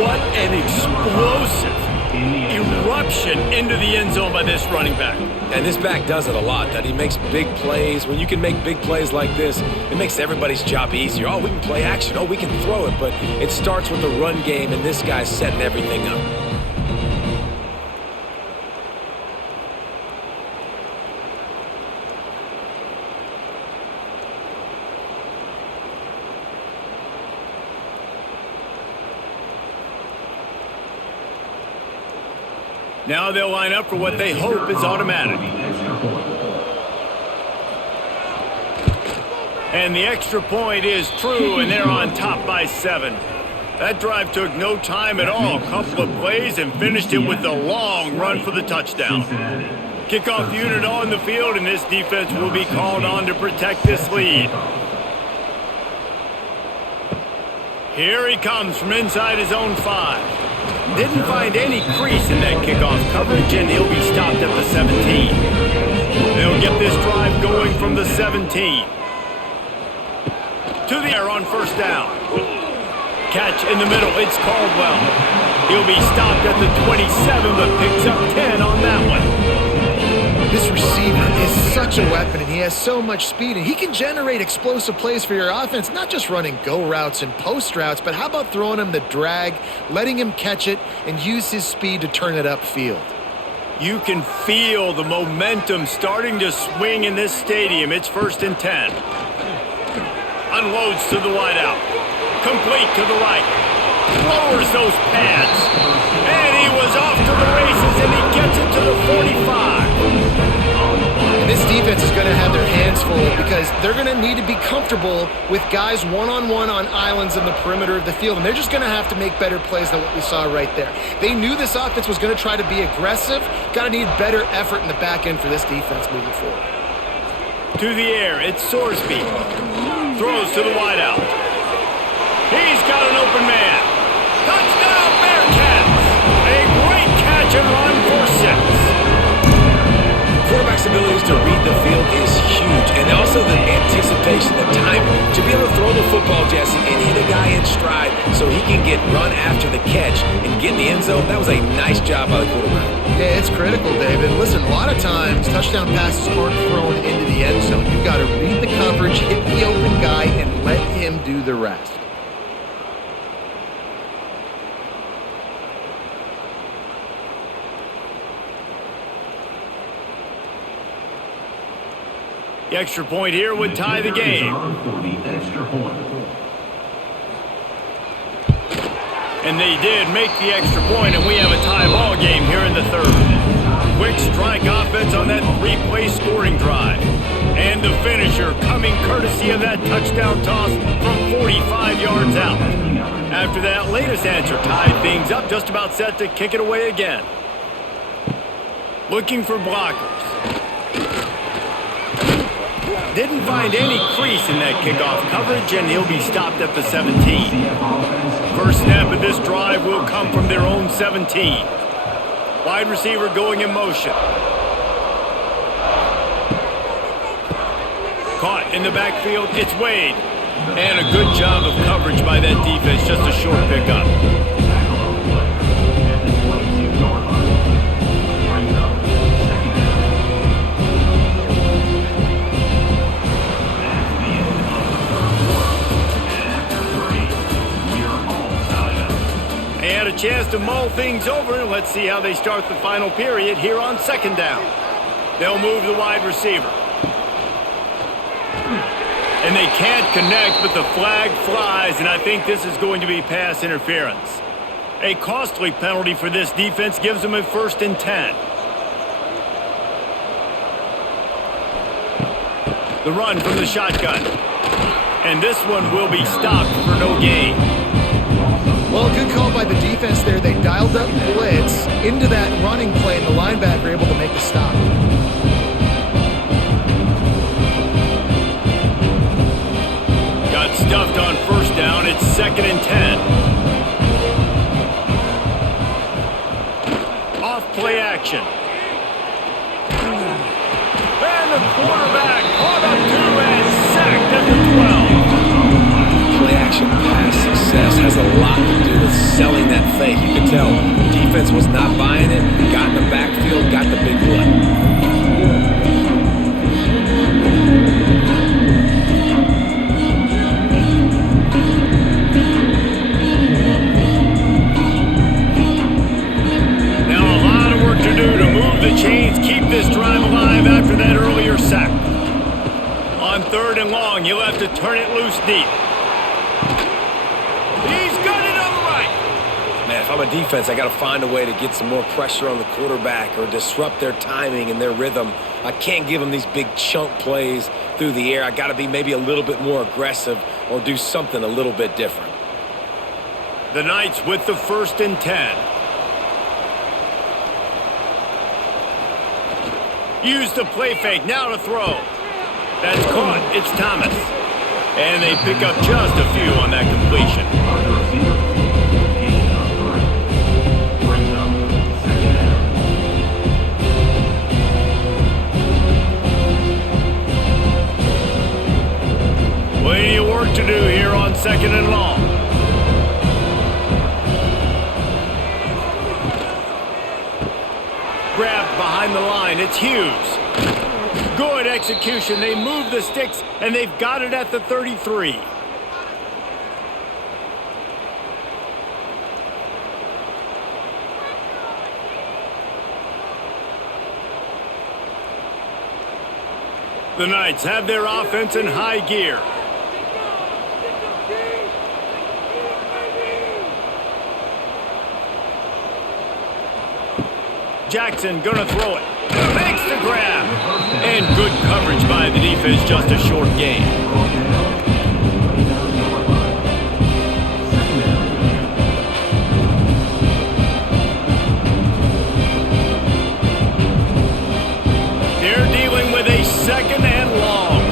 What an explosive eruption into the end zone by this running back. And this back does it a lot, that he makes big plays. When you can make big plays like this, it makes everybody's job easier. Oh, we can play action. Oh, we can throw it. But it starts with the run game, and this guy's setting everything up. Now they'll line up for what they hope is automatic. And the extra point is true, and they're on top by 7. That drive took no time at all. A couple of plays and finished it with a long run for the touchdown. Kickoff unit on the field, and this defense will be called on to protect this lead. Here he comes from inside his own 5. Didn't find any crease in that kickoff coverage, and he'll be stopped at the 17. They'll get this drive going from the 17. To the air on first down. Catch in the middle. It's Caldwell. He'll be stopped at the 27, but picks up 10 on that one. This receiver is such a weapon, and he has so much speed, and he can generate explosive plays for your offense, not just running go routes and post routes, but how about throwing him the drag, letting him catch it, and use his speed to turn it upfield. You can feel the momentum starting to swing in this stadium. It's 1st and 10. Unloads to the wideout. Complete to the right. Lowers those pads. And he was off to the races, and he gets it to the 45. And this defense is going to have their hands full because they're going to need to be comfortable with guys one-on-one on islands in the perimeter of the field, and they're just going to have to make better plays than what we saw right there. They knew this offense was going to try to be aggressive. Got to need better effort in the back end for this defense moving forward. To the air, it's Sorsby. Throws to the wideout. He's got an open man. Touchdown, Bearcats! A great catch and run for 6. Quarterback's abilities to read the field is huge, and also the anticipation, the timing, to be able to throw the football, Jesse, and hit a guy in stride so he can get run after the catch and get in the end zone. That was a nice job by the quarterback. Yeah, it's critical, David. Listen, a lot of times touchdown passes aren't thrown into the end zone. You've got to read the coverage, hit the open guy, and let him do the rest. The extra point here would tie the game. And they did make the extra point, and we have a tie ball game here in the third. Quick strike offense on that three-play scoring drive. And the finisher coming courtesy of that touchdown toss from 45 yards out. After that latest answer tied things up, just about set to kick it away again. Looking for blockers. Didn't find any crease in that kickoff coverage, and he'll be stopped at the 17. First snap of this drive will come from their own 17. Wide receiver going in motion. Caught in the backfield, it's Wade. And a good job of coverage by that defense, just a short pickup. They had a chance to mull things over. Let's see how they start the final period here on second down. They'll move the wide receiver. And they can't connect, but the flag flies, and I think this is going to be pass interference. A costly penalty for this defense gives them a 1st and 10. The run from the shotgun. And this one will be stopped for no gain. Well, good call by the defense there. They dialed up blitz into that running play, and the linebacker able to make the stop. Got stuffed on first down. It's 2nd and 10. Off play action. And the quarterback caught up to and sacked at the 12. Play action pass success has a lot to do with selling that fake. You can tell defense was not buying it, got in the backfield, got the big play. The chains keep this drive alive after that earlier sack. On 3rd and long, you'll have to turn it loose deep. He's got it on the right. Man, if I'm a defense, I got to find a way to get some more pressure on the quarterback or disrupt their timing and their rhythm. I can't give them these big chunk plays through the air. I got to be maybe a little bit more aggressive or do something a little bit different. The Knights with the 1st and 10. Use the play fake, now to throw. That's caught, it's Thomas. And they pick up just a few on that completion. Plenty of work to do here on 2nd and long. Grabbed behind the line, it's Hughes. Good execution, they move the sticks, and they've got it at the 33. The Knights have their offense in high gear. Jackson gonna throw it. Makes the grab. And good coverage by the defense, just a short gain. They're dealing with a 2nd and long.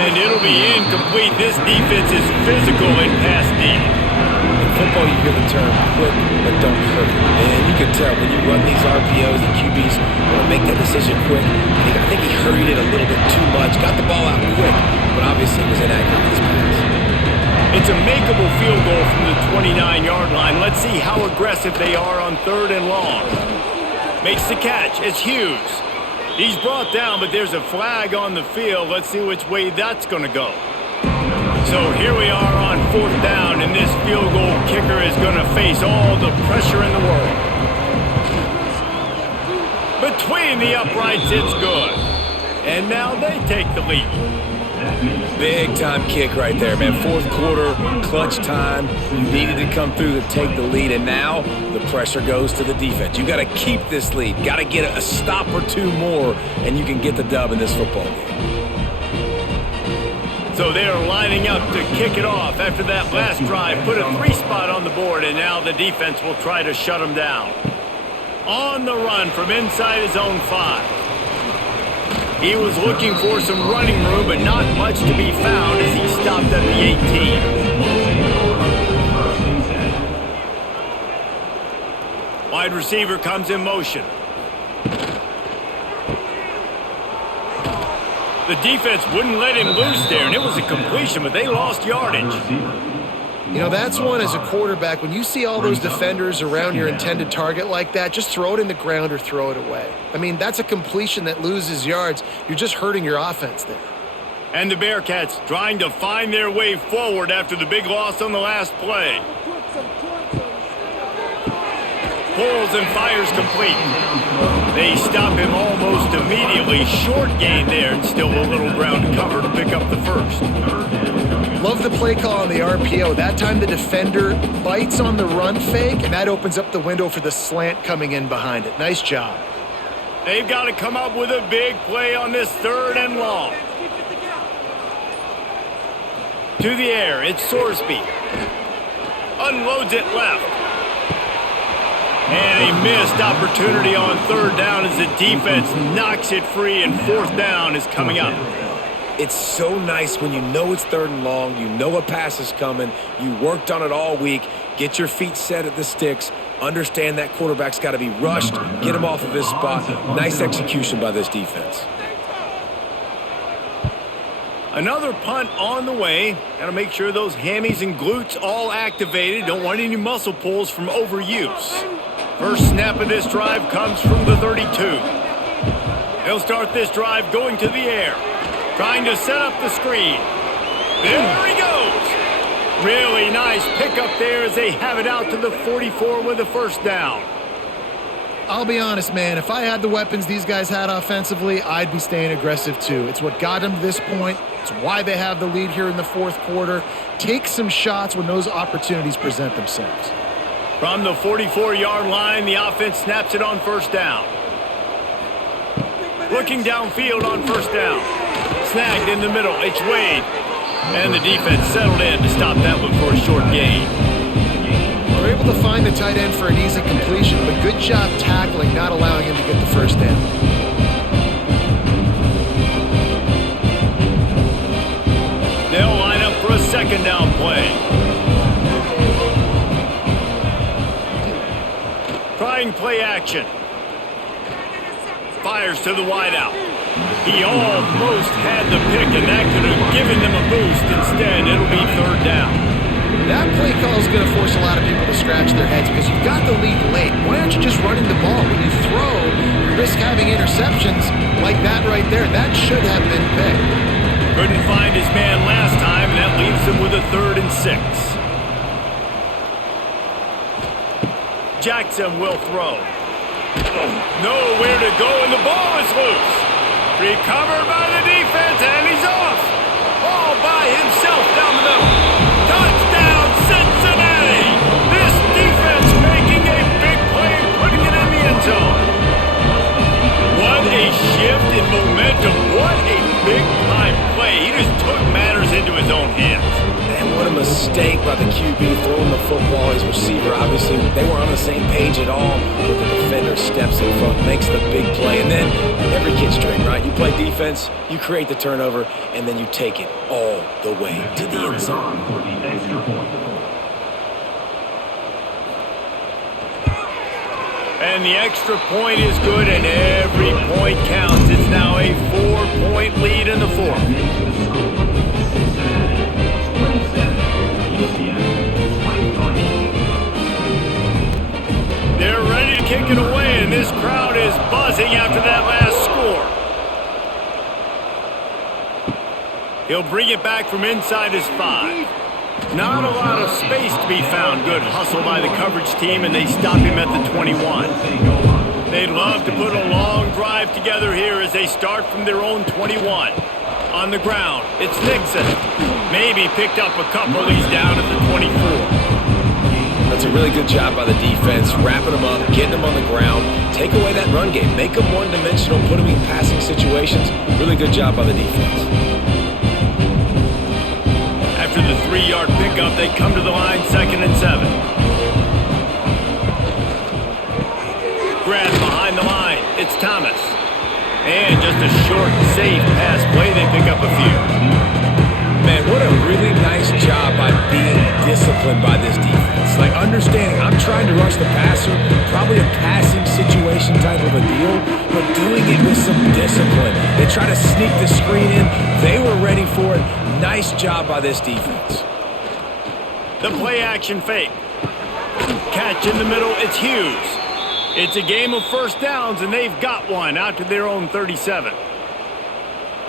And it'll be incomplete. This defense is physical and pass deep. In football, you hear the term quick, but don't hurt. And you can tell when you run these RPOs, the QBs want to make that decision quick. I think he hurried it a little bit too much. Got the ball out quick, but obviously was inaccurate with his pass. It's a makeable field goal from the 29-yard line. Let's see how aggressive they are on 3rd and long. Makes the catch. It's Hughes. He's brought down, but there's a flag on the field. Let's see which way that's going to go. So here we are on 4th down, and this field goal kicker is going to face all the pressure in the world. Between the uprights, it's good. And now they take the lead. Big time kick right there, man. Fourth quarter, clutch time. You needed to come through to take the lead, and now the pressure goes to the defense. You got to keep this lead. Got to get a stop or two more, and you can get the dub in this football game. So they're lining up to kick it off after that last drive. Put a 3-spot on the board, and now the defense will try to shut them down. On the run from inside his own 5. He was looking for some running room, but not much to be found as he stopped at the 18. Wide receiver comes in motion. The defense wouldn't let him loose there, and it was a completion, but they lost yardage. You know, that's one as a quarterback. When you see all those defenders around your intended target like that, just throw it in the ground or throw it away. I mean, that's a completion that loses yards. You're just hurting your offense there. And the Bearcats trying to find their way forward after the big loss on the last play. Pulls and fires complete. They stop him almost immediately. Short gain there, and still a little ground to cover to pick up the first. Love the play call on the RPO. That time the defender bites on the run fake, and that opens up the window for the slant coming in behind it. Nice job. They've got to come up with a big play on this 3rd and long. To the air, it's Sorsby. Unloads it left. And a missed opportunity on 3rd down as the defense knocks it free, and 4th down is coming up. It's so nice when you know it's 3rd and long, you know a pass is coming, you worked on it all week, get your feet set at the sticks, understand that quarterback's got to be rushed, get him off of his spot. Nice execution by this defense. Another punt on the way. Got to make sure those hammies and glutes all activated. Don't want any muscle pulls from overuse. First snap of this drive comes from the 32. They'll start this drive going to the air. Trying to set up the screen. There he goes. Really nice pickup there as they have it out to the 44 with a 1st down. I'll be honest, man. If I had the weapons these guys had offensively, I'd be staying aggressive too. It's what got them to this point. It's why they have the lead here in the 4th quarter. Take some shots when those opportunities present themselves. From the 44-yard line, the offense snaps it on 1st down. Looking downfield on 1st down. Snagged in the middle, it's Wade. And the defense settled in to stop that one for a short gain. They're able to find the tight end for an easy completion, but good job tackling, not allowing him to get the 1st down. They'll line up for a 2nd down play. Trying play action. Fires to the wideout. He almost had the pick, and that could have given them a boost. Instead, it'll be 3rd down. That play call is going to force a lot of people to scratch their heads because you've got the lead late. Why aren't you just running the ball? When you throw, you risk having interceptions like that right there. That should have been picked. Couldn't find his man last time, and that leaves him with a 3rd and 6. Jackson will throw. Nowhere to go, and the ball is loose. Recovered by the defense, and he's off. All by himself down the middle. Touchdown, Cincinnati! This defense making a big play, putting it in the end zone. What a shift in momentum. What a big-time play. He just took matters into his own hands. And what a mistake by the QB throwing the football. His receiver, obviously, they weren't on the same page at all, but the defender steps in front, makes the big play, and then every kid's dream, right? You play defense, you create the turnover, and then you take it all the way to the end zone. And the extra point is good, and every point counts. It's now a 4-point lead in the 4th. They're ready to kick it away, and this crowd is buzzing after that last score. He'll bring it back from inside his 5. Not a lot of space to be found. Good hustle by the coverage team, and they stop him at the 21. They'd love to put a long drive together here as they start from their own 21. On the ground, it's Nixon. Maybe picked up a couple. He's down at the 24. That's a really good job by the defense, wrapping them up, getting them on the ground, take away that run game, make them one-dimensional, put them in passing situations. Really good job by the defense. After the 3-yard pickup, they come to the line 2nd and 7. Grab behind the line. It's Thomas. And just a short, safe pass play. They pick up a few. Man, what a really nice job by being disciplined by this defense. Like, understanding I'm trying to rush the passer, probably a passing situation type of a deal, but doing it with some discipline. They try to sneak the screen in. They were ready for it. Nice job by this defense. The play-action fake. Catch in the middle. It's Hughes. It's a game of first downs, and they've got one out to their own 37.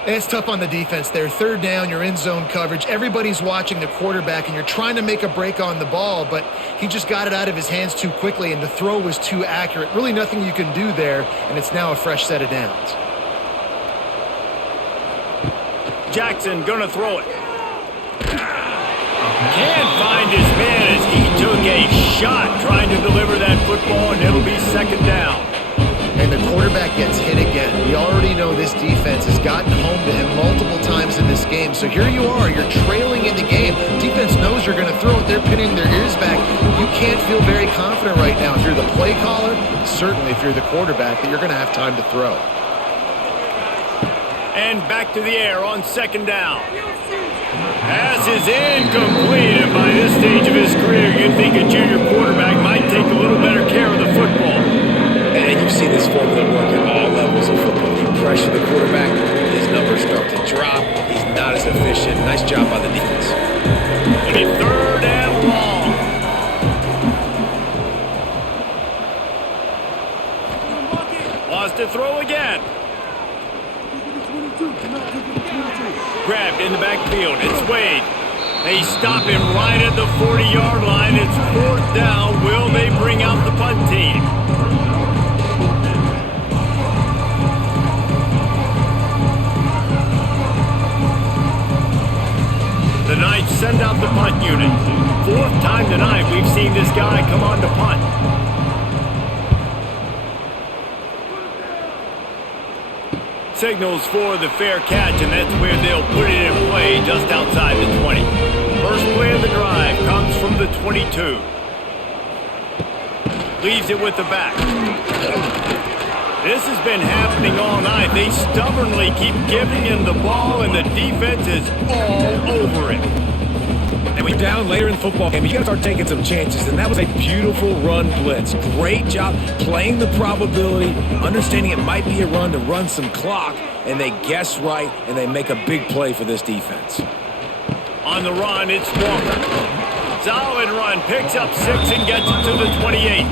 It's tough on the defense there. 3rd down, you're in zone coverage. Everybody's watching the quarterback, and you're trying to make a break on the ball, but he just got it out of his hands too quickly, and the throw was too accurate. Really nothing you can do there, and it's now a fresh set of downs. Jackson gonna throw it. Can't find his man as he took a shot trying to deliver that football, and it'll be 2nd down. And the quarterback gets hit again. We already know this defense has gotten home to him multiple times in this game. So here you are, you're trailing in the game. Defense knows you're going to throw it. They're pinning their ears back. You can't feel very confident right now if you're the play caller, certainly if you're the quarterback, that you're going to have time to throw. And back to the air on 2nd down. Pass is incomplete, and by this stage of his career, you'd think a junior quarterback might take a little better care of the football. And you've seen this formula work at all levels of football. You pressure the quarterback, his numbers start to drop. He's not as efficient. Nice job by the defense. And a 3rd and long. Wants to throw again. Grabbed in the backfield. It's Wade. They stop him right at the 40-yard line. It's 4th down. Will they bring out the punt team? The Knights send out the punt unit. 4th time tonight we've seen this guy come on to punt. Signals for the fair catch, and that's where they'll put it in play just outside the 20. First play of the drive comes from the 22. Leaves it with the back. This has been happening all night. They stubbornly keep giving him the ball, and the defense is all over it. And we're down later in the football game. You got to start taking some chances, and that was a beautiful run blitz. Great job playing the probability, understanding it might be a run to run some clock, and they guess right, and they make a big play for this defense. On the run, it's Walker. Solid run, picks up 6 and gets it to the 28.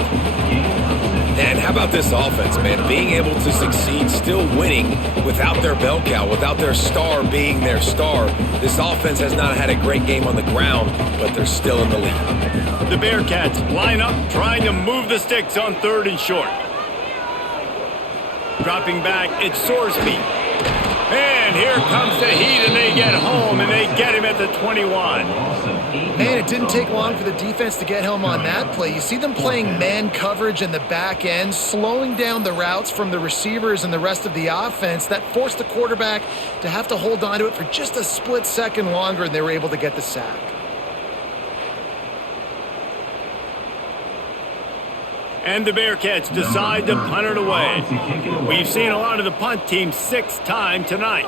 And how about this offense, man? Being able to succeed, still winning without their bell cow, without their star being their star. This offense has not had a great game on the ground, but they're still in the lead. The Bearcats line up, trying to move the sticks on 3rd and short. Dropping back, it's Sorsby. And here comes the heat, and they get home, and they get him at the 21. Man, it didn't take long for the defense to get home on that play. You see them playing man coverage in the back end, slowing down the routes from the receivers and the rest of the offense. That forced the quarterback to have to hold on to it for just a split second longer, and they were able to get the sack. And the Bearcats decide to punt it away. We've seen a lot of the punt team 6th time tonight.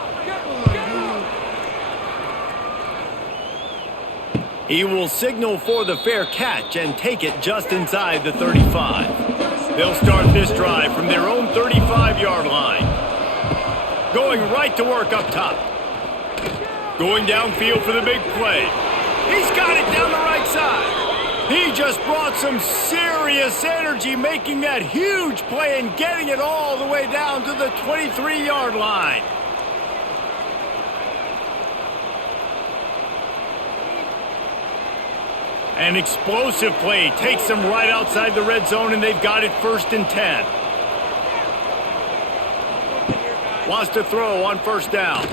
He will signal for the fair catch and take it just inside the 35. They'll start this drive from their own 35-yard line. Going right to work up top. Going downfield for the big play. He's got it down the right side. He just brought some serious energy making that huge play and getting it all the way down to the 23-yard line. An explosive play takes them right outside the red zone, and they've got it 1st and 10. Wants to throw on first down. Makes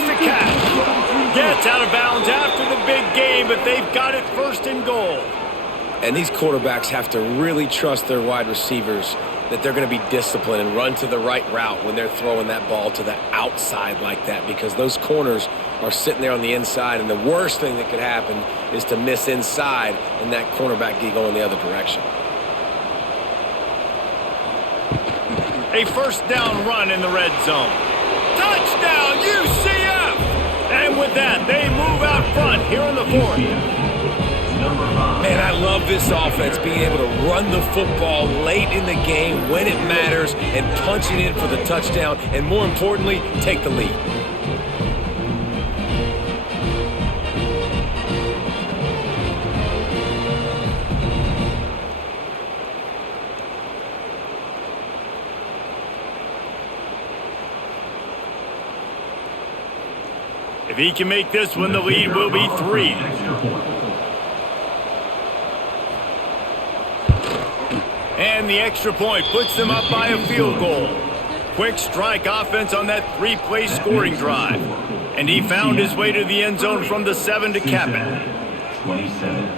the catch. Gets out of bounds after the big game, but they've got it first and goal. And these quarterbacks have to really trust their wide receivers that they're going to be disciplined and run to the right route when they're throwing that ball to the outside like that, because those corners are sitting there on the inside, and the worst thing that could happen is to miss inside and that cornerback get going the other direction. A first down run in the red zone. Touchdown, UCF! And with that, they move out front here in the fourth. Man, I love this offense being able to run the football late in the game when it matters and punch it in for the touchdown, and more importantly, take the lead. If he can make this one, the lead will be 3. And the extra point puts them up by a field goal. Quick strike offense on that 3-play scoring drive. And he found his way to the end zone from the 7 to cap it. 27.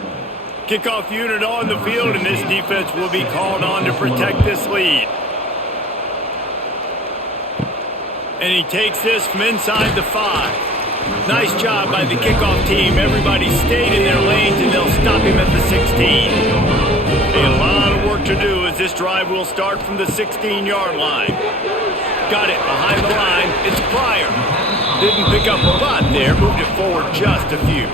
Kickoff unit on the field, and this defense will be called on to protect this lead. And he takes this from inside the 5. Nice job by the kickoff team. Everybody stayed in their lanes, and they'll stop him at the 16. A lot of work to do as this drive will start from the 16-yard line. Got it behind the line. It's Pryor. Didn't pick up a lot there. Moved it forward just a few.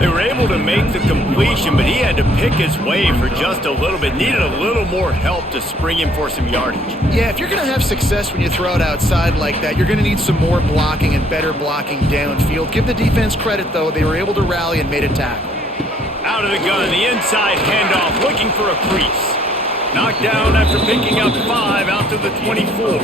They were able to make the completion, but he had to pick his way for just a little bit. Needed a little more help to spring him for some yardage. Yeah, if you're going to have success when you throw it outside like that, you're going to need some more blocking and better blocking downfield. Give the defense credit, though. They were able to rally and made a tackle. Out of the gun, the inside handoff, looking for a crease. Knocked down after picking up 5 out to the 24.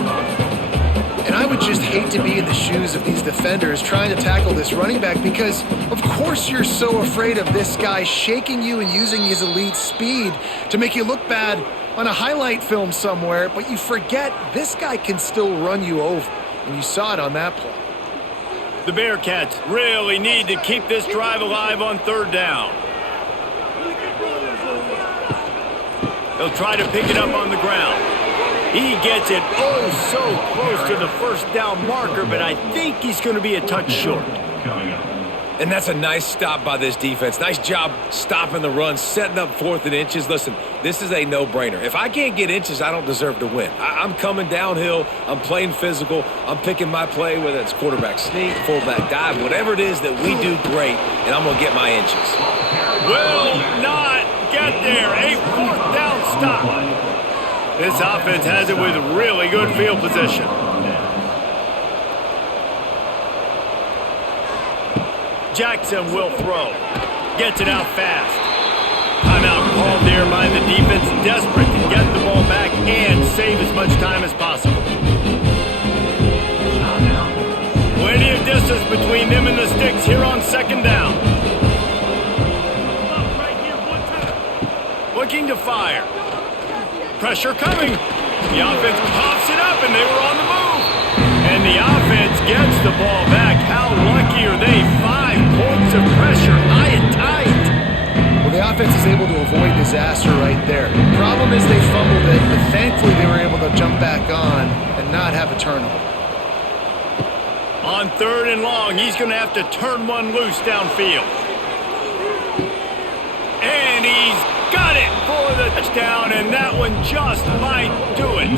And I would just hate to be in the shoes of these defenders trying to tackle this running back, because, of course, you're so afraid of this guy shaking you and using his elite speed to make you look bad on a highlight film somewhere, but you forget this guy can still run you over, and you saw it on that play. The Bearcats really need to keep this drive alive on third down. They'll try to pick it up on the ground. He gets it so close to the first down marker, but I think he's going to be a touch short. And that's a nice stop by this defense. Nice job stopping the run, setting up 4th and inches. Listen, this is a no-brainer. If I can't get inches, I don't deserve to win. I'm coming downhill. I'm playing physical. I'm picking my play, whether it's quarterback sneak, fullback dive, whatever it is that we do great, and I'm going to get my inches. Will not get there. A 4th down stop. This offense has it with really good field position. Jackson will throw. Gets it out fast. Timeout called there by the defense, desperate to get the ball back and save as much time as possible. Plenty of distance between them and the sticks here on second down. Looking to fire. Pressure coming. The offense pops it up, and they were on the move. And the offense gets the ball back. How lucky are they? 5 points of pressure, high and tight. Well, the offense is able to avoid disaster right there. The problem is they fumbled it, but thankfully they were able to jump back on and not have a turnover. On 3rd and long, he's going to have to turn one loose downfield. And he's got it for the touchdown, and that one just might do it.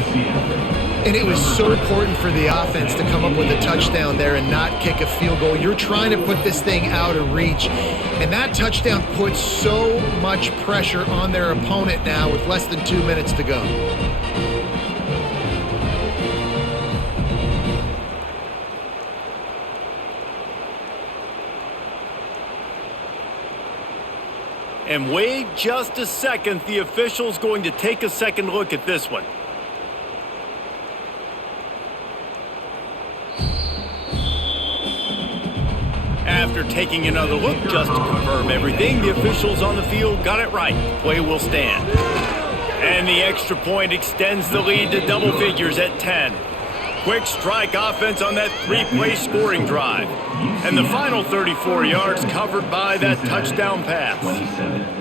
And it was so important for the offense to come up with a touchdown there and not kick a field goal. You're trying to put this thing out of reach, and that touchdown puts so much pressure on their opponent now with less than 2 minutes to go. And wait just a second, the official's going to take a second look at this one. After taking another look just to confirm everything, the officials on the field got it right. Play will stand. And the extra point extends the lead to double figures at 10. Quick strike offense on that three-play scoring drive. And the final 34 yards covered by that touchdown pass.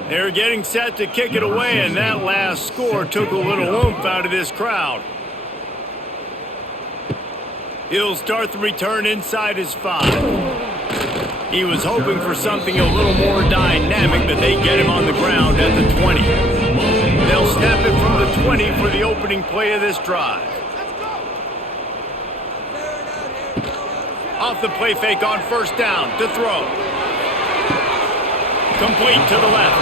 They're getting set to kick it away, and that last score took a little oomph out of this crowd. He'll start the return inside his 5. He was hoping for something a little more dynamic, but they get him on the ground at the 20. They'll snap it from the 20 for the opening play of this drive. Off the play fake on first down to throw. Complete to the left.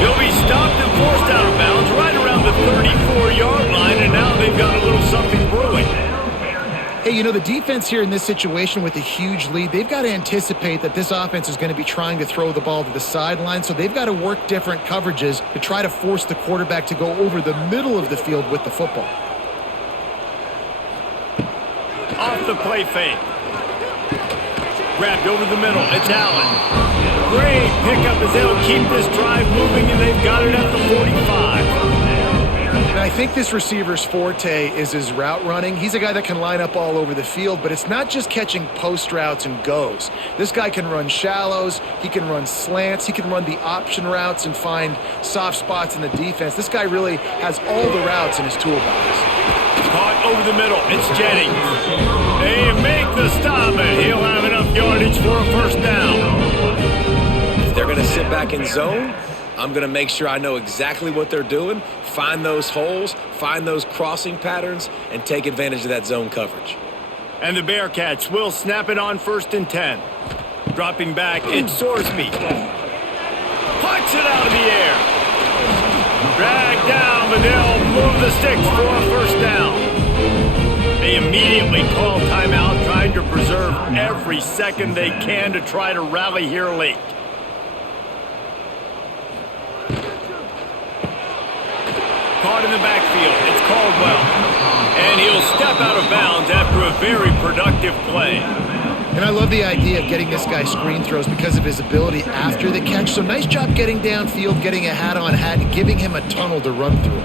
He'll be stopped and forced out of bounds right around the 34-yard line, and now they've got a little something brewing. Hey, you know, the defense here in this situation with a huge lead, they've got to anticipate that this offense is going to be trying to throw the ball to the sideline, so they've got to work different coverages to try to force the quarterback to go over the middle of the field with the football. Off the play fake. Grabbed over the middle. It's Allen. Great pickup as they'll keep this drive moving, and they've got it at the 45. And I think this receiver's forte is his route running. He's a guy that can line up all over the field, but it's not just catching post routes and goes. This guy can run shallows, he can run slants, he can run the option routes and find soft spots in the defense. This guy really has all the routes in his toolbox. Caught over the middle. It's Jennings. They make the stop, and he'll have enough yardage for a first down. If they're going to sit back in zone, I'm going to make sure I know exactly what they're doing, find those holes, find those crossing patterns, and take advantage of that zone coverage. And the Bearcats will snap it on first and 10. Dropping back, it's Sorsby. Pucks it out of the air. Dragged down, but they'll move the sticks for a first down. They immediately call timeout, trying to preserve every second they can to try to rally here late. Caught in the backfield, it's Caldwell. And he'll step out of bounds after a very productive play. And I love the idea of getting this guy screen throws because of his ability after the catch. So nice job getting downfield, getting a hat-on-hat, and giving him a tunnel to run through.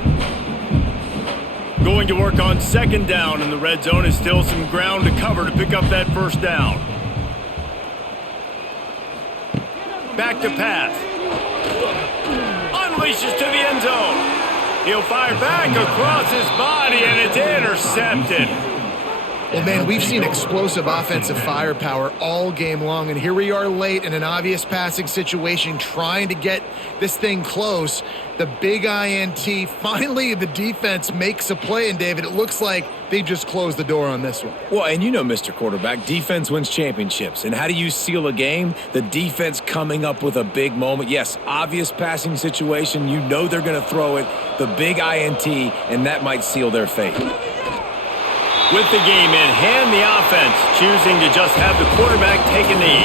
Going to work on second down, and the red zone is still some ground to cover to pick up that first down. Back to pass. Unleashes to the end zone. He'll fire back across his body, and it's intercepted. Well, man, we've seen explosive offensive firepower all game long, and here we are late in an obvious passing situation trying to get this thing close. The big INT, finally the defense makes a play, and David, it looks like they just closed the door on this one. Well, and you know, Mr. Quarterback, defense wins championships. And how do you seal a game? The defense coming up with a big moment. Yes, obvious passing situation. You know they're going to throw it. The big INT, and that might seal their fate. With the game in hand, the offense choosing to just have the quarterback take a knee.